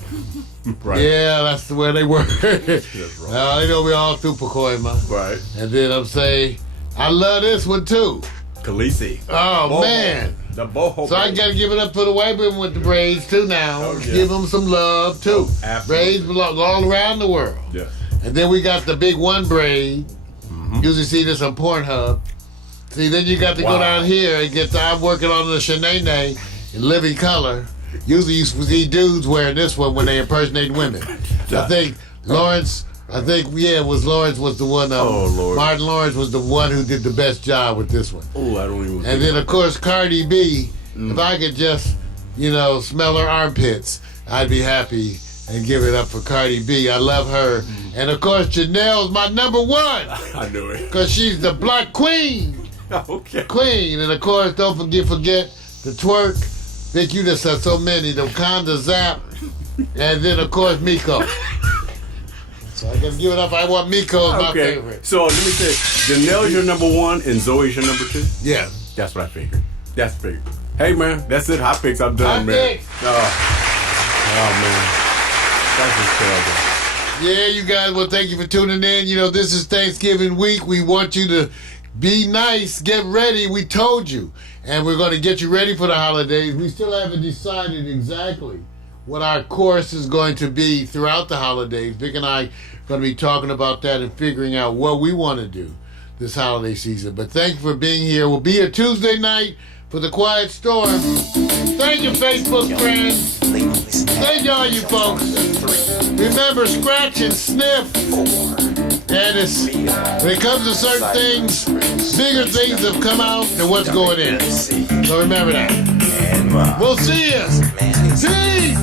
Right. Yeah, that's where they were. That's right. They know me all through Pacoima. Right. And then I'm saying, I love this one too. Khaleesi. Oh, Boho. man. The boho. So I got to give it up for the white women with the braids too now. Oh, yeah. Give them some love too. Oh, absolutely. Braids belong all around the world. Yeah. And then we got the big one braid. Usually see this on Pornhub. See, then you got to go down here and I'm working on the Shanae in living color. Usually you see dudes wearing this one when they impersonate women. I think Lawrence was the one. Oh, Lord. Martin Lawrence was the one who did the best job with this one. Oh, I don't even. And then, of course, Cardi B, if I could just, smell her armpits, I'd be happy and give it up for Cardi B. I love her. And, of course, Janelle's my number one I knew it. because she's the black queen. Okay. Queen. And, of course, don't forget the twerk. Think you just have so many. The Conda Zap. And then, of course, Miko. So I got to give it up. I want Miko as my favorite. So let me say, Janelle's your number one and Zoe's your number two? Yeah. That's what I figured. That's figured. Hey, man, that's it. Hot picks. I'm done, Hot man. picks. Oh, man. That's just terrible. Yeah, you guys, well, thank you for tuning in. This is Thanksgiving week. We want you to be nice, get ready. We told you. And we're going to get you ready for the holidays. We still haven't decided exactly what our course is going to be throughout the holidays. Vic and I are going to be talking about that and figuring out what we want to do this holiday season. But thank you for being here. We'll be here Tuesday night for the Quiet Storm. Thank you, Facebook friends. Thank y'all, you folks. Remember, scratch and sniff. And when it comes to certain things, bigger things have come out than what's going in. So remember that. We'll see you. Peace.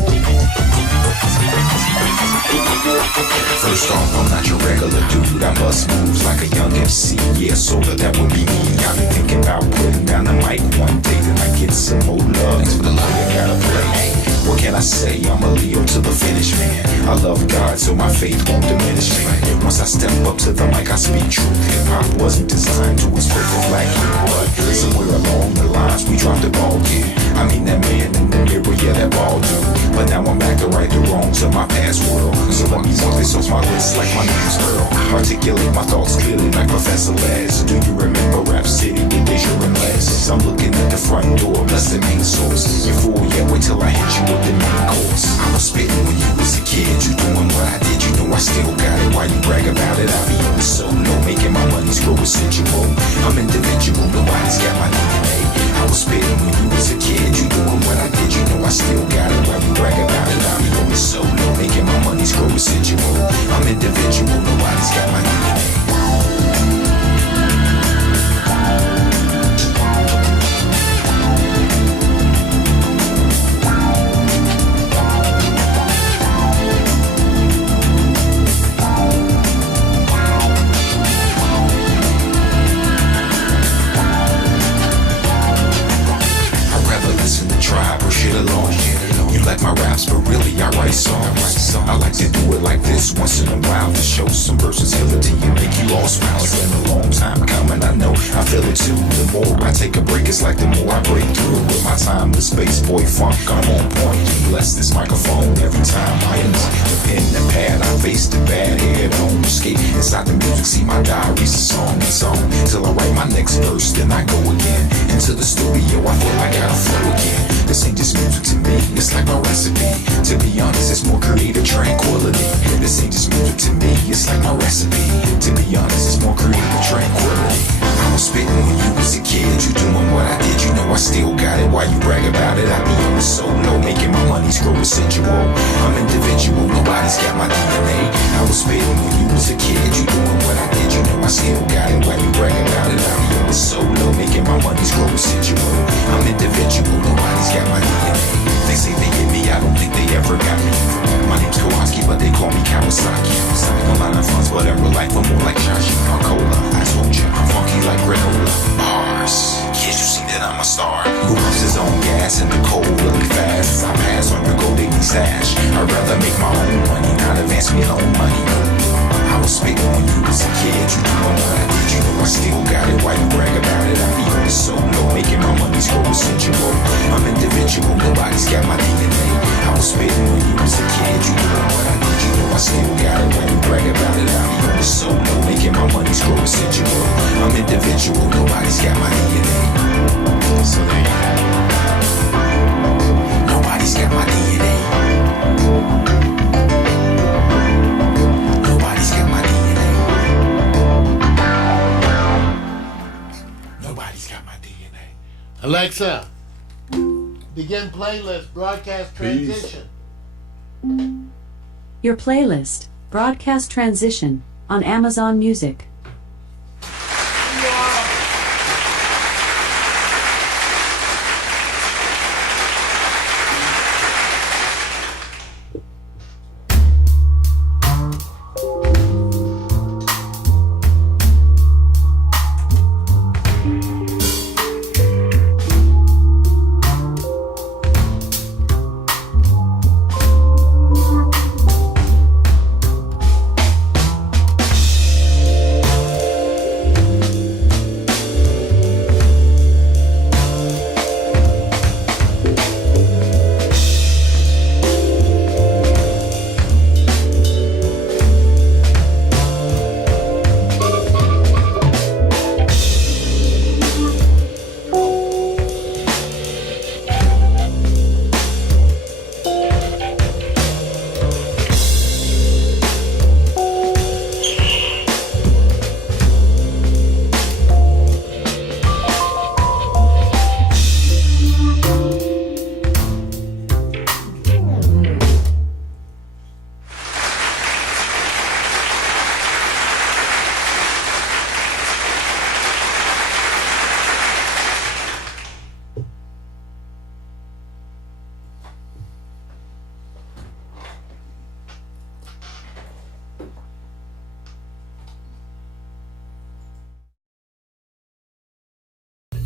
First off, I'm not your regular dude. I bust moves like a young MC. Yeah, soda, that would be me. I be thinking about putting down the mic one day. Then I get some more love. Thanks for the love you gotta play. What can I say? I'm a Leo to the finish, man. I love God, so my faith won't diminish, man. Once I step up to the mic, I speak truth. Hip-hop wasn't designed to expose the black youth, but somewhere along the lines, we dropped the ball, yeah. I mean, that man in the mirror, yeah, that ball dude. But now I'm back to right the wrongs of my past world. So let me walk this off my list like my name's Earl. Articulate my thoughts clearly like Professor Les. Do you remember Rap City with Deja and Les? I'm looking at the front door, bless the main source. You fool, yeah, wait till I hit you with the main course. I was spitting when you was a kid, you doing what I did. You know I still got it, why you brag about it? I be on the solo, making my money's grow residual. I'm individual, nobody's got my DNA. I was spitting when you was a kid, you doing what I did. You know I still got it, why you brag about it? I be on the solo, making my money's grow residual. I'm individual, nobody's got my DNA. Like my raps, but really I write songs. I like to do it like this once in a while to show some versatility and make you all smile. It's been a long time coming, I know, I feel it too. The more I take a break, it's like the more I break through. With my timeless space boy funk, I'm on point. Bless this microphone every time I enter. The pen and pad, I face the bad head on. Escape inside the music, see my diary's a song. It's on till I write my next verse, then I go again into the studio. I feel I gotta flow again. This ain't just music to me, it's like my recipe. To be honest, it's more creative tranquility. This ain't just music to me, it's like my recipe. To be honest, it's more creative tranquility. I was was spitting when you was a kid. You doing what I did, you know I still got it. Why you brag about it? I be on the solo, making my money's grow residual. I'm individual, nobody's got my DNA. I was spitting when you was a kid. You doing what I did, you know I still got it. Why you brag about it? I be on the solo, making my money's grow residual. I'm individual, nobody's got my DNA. They say they get me, I don't think they ever got me. My name's Kowalski, but they call me Kawasaki. A lot of funds, but in real life, I'm more like Josh Cola. I told you, I'm funky like granola. Bars, kids, you see that I'm a star. Who loves his own gas in the cold, really fast? As I pass on your gold digging stash. I'd rather make my own money, not advance me loan money. I was spitting when you was a kid. You doing what I did, you know I still got it. Why you brag about it? I be on the solo, making my money's grow residual. I'm individual, nobody's got my DNA. I was spitting when you was a kid. You doing what I did, you know I still got it. Why you brag about it? I be on the solo, making my money's grow residual. I'm individual, nobody's got my DNA. So there you have it. Nobody's got my DNA. Nobody's got my DNA. Nobody's got my DNA. Alexa, begin playlist, broadcast transition. Your playlist, Broadcast Transition, on Amazon Music.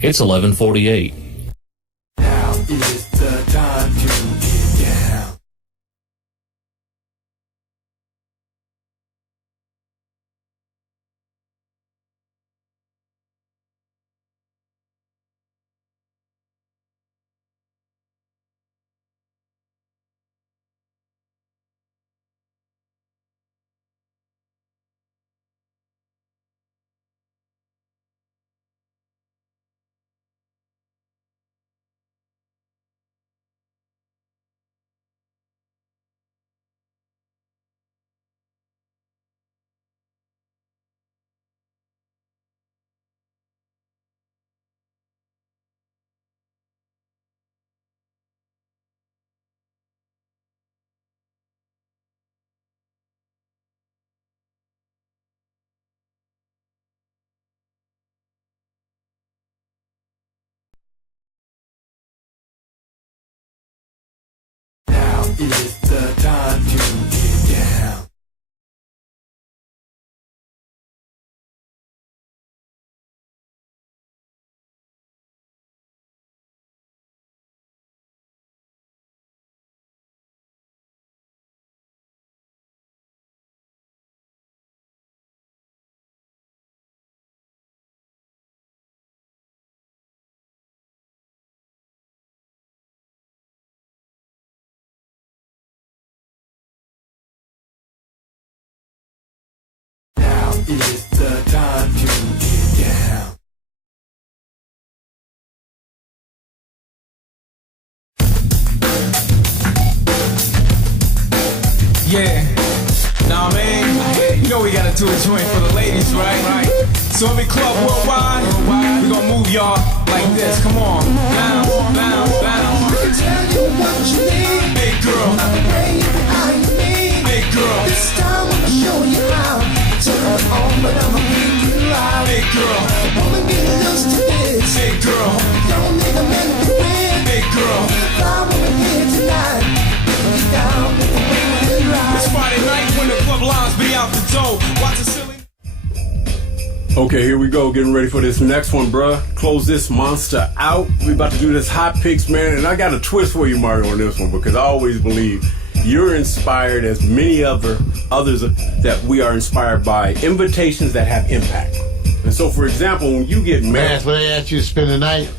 It's 11:48. Now is the time to get down. Now is the time to get down. Now is the time to get down. Yeah, nah man, you know we gotta do a joint for the ladies, right? So every club worldwide, we gon' move y'all like this. Come on, bounce, bounce, bounce. Tell you what you need. Big girl, big girl, This time I'ma show you how. Turn on, but I'ma bring you out. big girl, Wanna get used to this. big girl, Don't need a man to win. big girl. Fly woman here tonight. Get down with the wind and It's ride. Friday night when the club lines be out the door. Watch the silly. Okay, here we go. Getting ready for this next one, bruh. Close this monster out. We about to do this hot picks, man. And I got a twist for you, Mario, on this one because I always believe you're inspired, as many others that we are inspired by invitations that have impact. And so, for example, when you get Man, married, that's what they asked you to spend the night.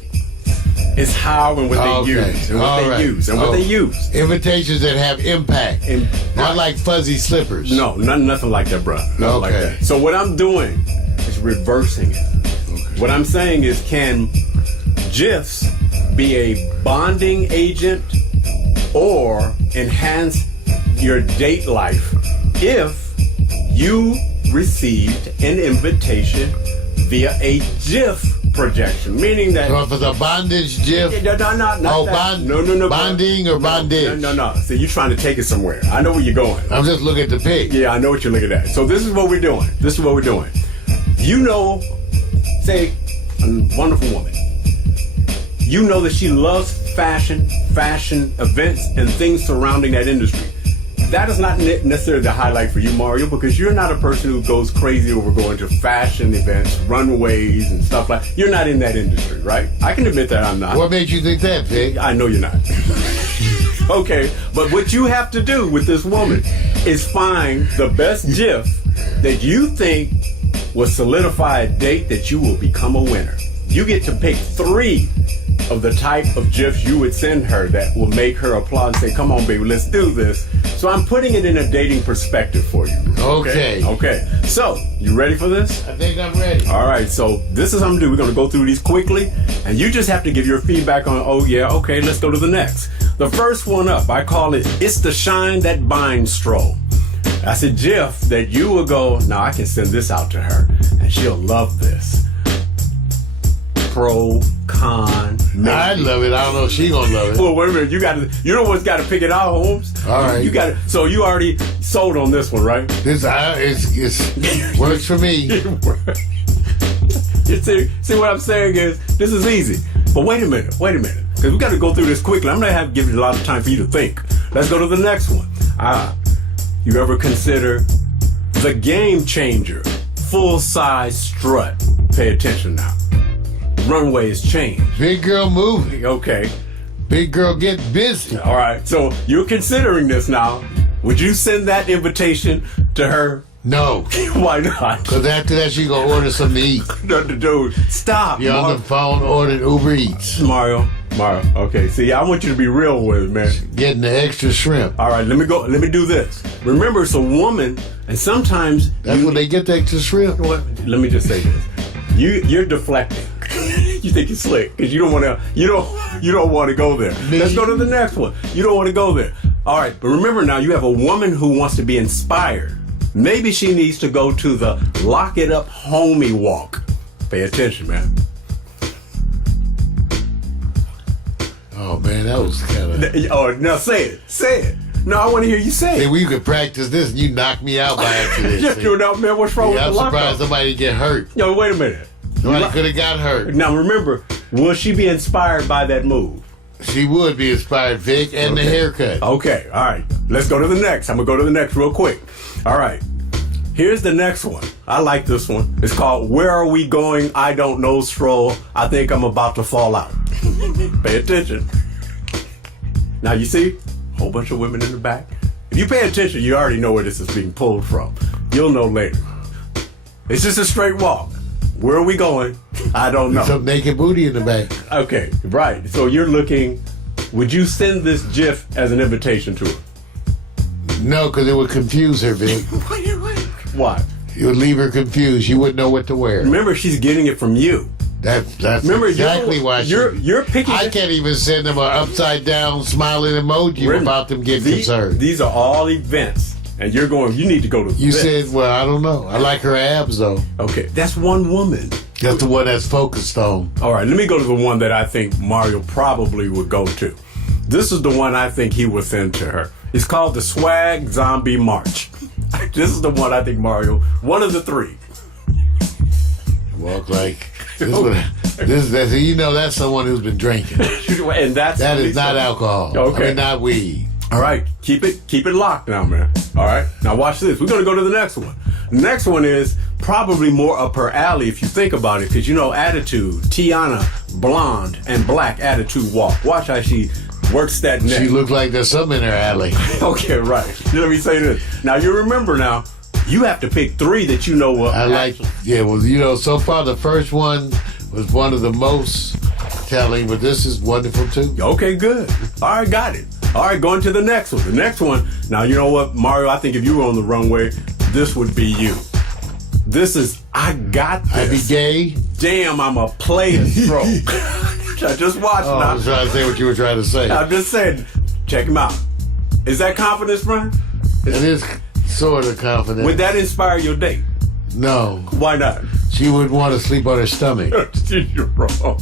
it's how and what they use, and what All they right. use, and what they use. Invitations that have impact. And- Not like fuzzy slippers. No, nothing like that, bruh. Nothing like Okay. that. So what I'm doing is reversing it. What I'm saying is, can GIFs be a bonding agent or enhance your date life if you received an invitation via a GIF projection? Meaning that So if it's a bondage GIF, no, not oh, that. bond, No. bonding or bondage? No. See, you're trying to take it somewhere. I know where you're going. I'm just looking at the pig. Yeah, I know what you're looking at. So this is what we're doing. You know, say, a wonderful woman. You know that she loves fashion events, and things surrounding that industry. That is not necessarily the highlight for you, Mario, because you're not a person who goes crazy over going to fashion events, runways, and stuff like that. You're not in that industry, right? I can admit that I'm not. What made you think that, pig? I know you're not. Okay, but what you have to do with this woman is find the best GIF that you think will solidify a date that you will become a winner. You get to pick 3 of the type of GIFs you would send her that will make her applaud and say, come on, baby, let's do this. So I'm putting it in a dating perspective for you. Okay. Okay. So, you ready for this? I think I'm ready. All right, so this is what I'm gonna do. We're gonna go through these quickly, and you just have to give your feedback on, oh yeah, okay, let's go to the next. The first one up, I call it, it's the shine that binds stroll. That's a GIF that you will go, now I can send this out to her, and she'll love this. Pro, con, maybe. I love it. I don't know if she gonna love it. Well, wait a minute, you know what's gotta pick it out, Holmes? All right. You got so you already sold on this one, right? This it's works for me. You see what I'm saying is, this is easy. But wait a minute, because we got to go through this quickly. I'm going to have to give you a lot of time for you to think. Let's go to the next one. You ever consider the game changer, full-size strut? Pay attention now. Runways change. Big girl moving. Okay. Big girl get busy. All right. So you're considering this now. Would you send that invitation to her? No. Why not? Because after that, she gonna order something to eat. Dude, stop. You're on the phone ordering Uber Eats. Mario. Okay. See, I want you to be real with it, man. Getting the extra shrimp. All right, let me do this. Remember, it's a woman, and sometimes That's when they get the extra shrimp. let me just say this: you're deflecting. You think you're slick because you don't want to go there. Let's go to the next one. You don't want to go there. All right, but remember now, you have a woman who wants to be inspired. Maybe she needs to go to the Lock It Up Homie Walk. Pay attention, man. Oh man, that was kind of. Oh, now say it. No, I want to hear you say Hey, it. we could practice this, and you knocked me out by accident. Just doing out, man. What's wrong Yeah, I'm with the surprised lockup? somebody get hurt. Yo, wait a minute. Somebody could have got hurt. Now remember, will she be inspired by that move? She would be inspired, Vic, and the haircut. Okay, all right. Let's go to the next. I'm going to go to the next real quick. All right. Here's the next one. I like this one. It's called Where Are We Going? I Don't Know Stroll. I think I'm about to fall out. Pay attention. Now you see, a whole bunch of women in the back. If you pay attention, you already know where this is being pulled from. You'll know later. It's just a straight walk. Where are we going? I don't know. Some naked booty in the back. Okay, right. So you're looking, would you send this GIF as an invitation to her? No, because it would confuse her, Vic. Why? It would leave her confused. She wouldn't know what to wear. Remember, she's getting it from you. That's Remember, exactly why you're picking. I can't even send them an upside down smiling emoji without them getting concerned. These are all events And you're going, you need to go to You this. said, well, I don't know. I like her abs, though. Okay, that's one woman. That's the one that's focused on. All right, let me go to the one that I think Mario probably would go to. This is the one I think he would send to her. It's called the Swag Zombie March. This is the one I think Mario, one of the three. Walk like this. You know, that's someone who's been drinking. And That is not alcohol. Okay. I mean, not weed. All right, keep it locked now, man. All right, now watch this. We're gonna go to the next one. The next one is probably more up her alley if you think about it, because you know attitude. Tiana, blonde and black attitude walk. Watch how she works that neck. She looked like there's something in her alley. Okay, right. Let me say this. Now you remember now. You have to pick three that you know what. Well, you know, so far the first one was one of the most telling, but this is wonderful too. Okay, good. All right, got it. All right, going to the next one. The next one, now you know what, Mario, I think if you were on the runway, this would be you. This is, I got this. I be gay? Damn, I'm a player stroke. I just watched Oh, now. I was trying to say what you were trying to say. I'm just saying, check him out. Is that confidence, Brian? It is sort of confident. Would that inspire your date? No. Why not? She wouldn't want to sleep on her stomach. You're wrong.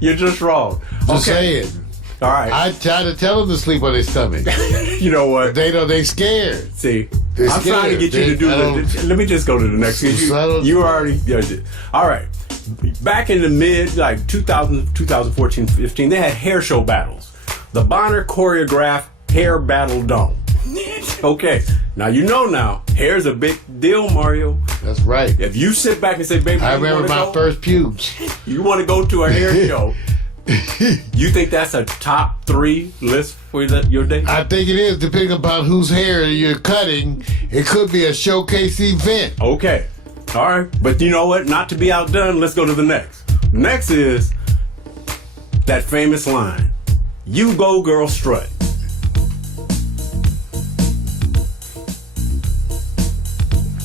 You're just wrong. Just saying. All right. I try to tell them to sleep on their stomach. You know what? They scared. See, They're I'm trying to get you to do this. Let me just go to the next one. You already. All right. Back in the mid, like 2014, 15, they had hair show battles. The Bonner choreographed Hair Battle Dome. Okay. Now you know now, hair's a big deal, Mario. That's right. If you sit back and say, baby, I remember my first pubes. You want to go to a hair show. You think that's a top 3 list for your day? I think it is, depending upon whose hair you're cutting. It could be a showcase event. Okay. All right. But you know what? Not to be outdone, let's go to the next. Next is that famous line, "You go, girl, strut."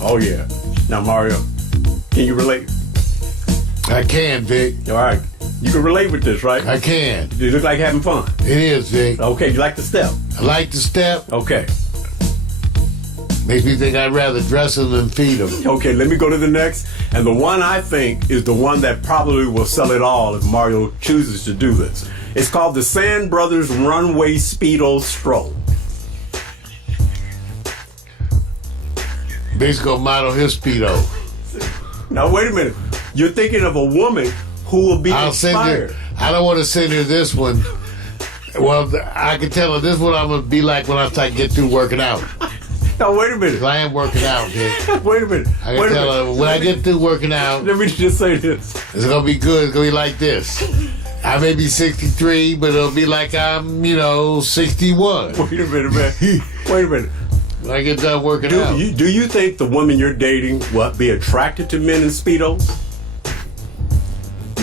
Oh, yeah. Now, Mario, can you relate? I can, Vic. All right. You can relate with this, right? I can. You look like having fun. It is, Vic. Okay, you like the step? I like the step. Okay. Makes me think I'd rather dress them than feed them. Okay, let me go to the next. And the one I think is the one that probably will sell it all if Mario chooses to do this. It's called the Sand Brothers Runway Speedo Stroll. Vic's gonna model his Speedo. Now, wait a minute. You're thinking of a woman who will be inspired. I don't want to send her this one. Well, I can tell her this is what I'm gonna be like when I get through working out. Now, wait a minute. I am working out, Vic. Wait a minute. I can tell her when I get through working out. Let me just say this. It's gonna be good. It's gonna be like this. I may be 63, but it'll be like I'm, 61. Wait a minute, man. Wait a minute. When I get done working out. Do you think the woman you're dating will be attracted to men in Speedos?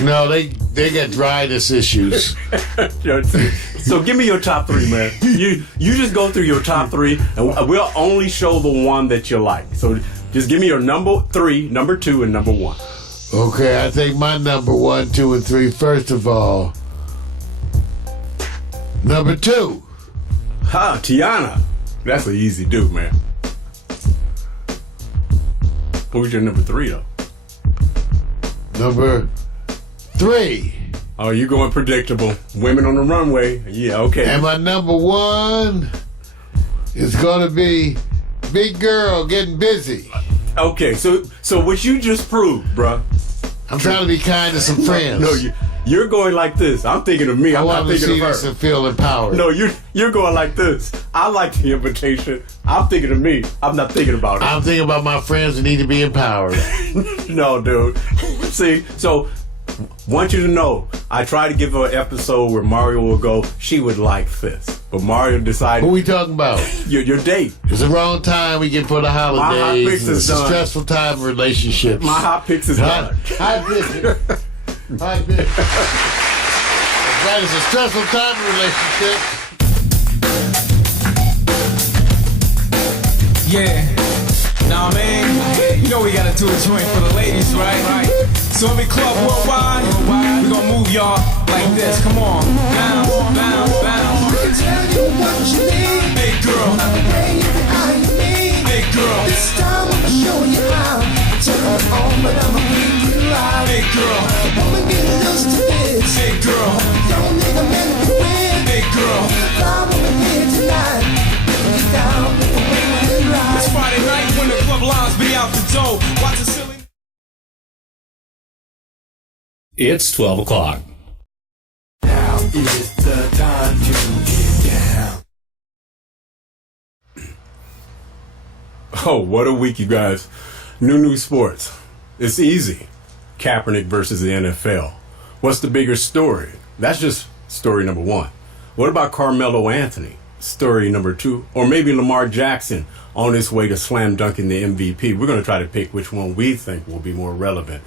No, they got dryness issues. So give me your top 3, man. You just go through your top 3, and we'll only show the one that you like. So just give me your number 3, number 2, and number 1. Okay, I think my number 1, 2, and 3. First of all, number 2. Tiana. That's an easy do, man. Who's your number 3, though? Number 3. Oh, you going predictable. Women on the runway. Yeah, okay. And my number 1 is going to be Big Girl Getting Busy. Okay, so what you just proved, bruh. I'm trying to be kind to some friends. No, you're going like this. I'm thinking of me. I'm not thinking of her. I want to see this and feel empowered. No, you're going like this. I like the invitation. I'm thinking of me. I'm not thinking about it. I'm thinking about my friends who need to be empowered. No, dude. See, so want you to know, I tried to give her an episode where Mario will go, she would like this. But Mario decided. What we talking about? Your date. It's the wrong time we get for the holidays. My hot picks is done. It's a stressful time in relationships. My hot picks is done. Hot picks. Hot picks. That is a stressful time in relationships. Yeah. Now, man, you know we gotta do a joint for the ladies, right? So every club worldwide, we gonna move y'all like this. Come on. Bounce, bounce, bounce. Tell you what you need. Hey, girl. Hey, girl. This time I'ma show you how. Turn on, but I'ma make you out. Hey girl. Woman, get used to this. Hey girl. Don't need a man to win. Hey girl. Fly woman here tonight. Get down with the wind and ride. It's Friday night when the club lines be out the door. Watch the silly. It's 12 o'clock. Now is the time to get down. Oh, what a week, you guys. New sports. It's easy. Kaepernick versus the NFL. What's the bigger story? That's just story number one. What about Carmelo Anthony? Story number two. Or maybe Lamar Jackson on his way to slam dunking the MVP. We're going to try to pick which one we think will be more relevant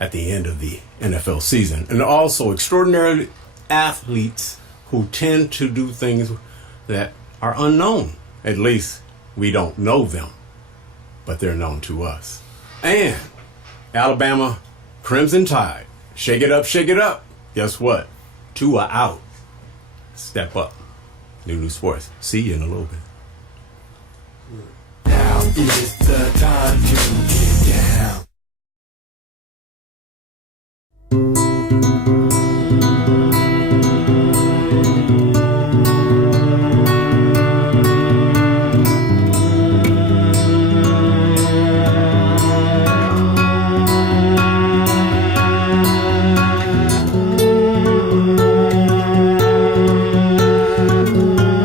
at the end of the NFL season. And also extraordinary athletes who tend to do things that are unknown. At least we don't know them, but they're known to us. And Alabama Crimson Tide. Shake it up, shake it up. Guess what? Two are out. Step up. New sports. See you in a little bit. Now is the time to get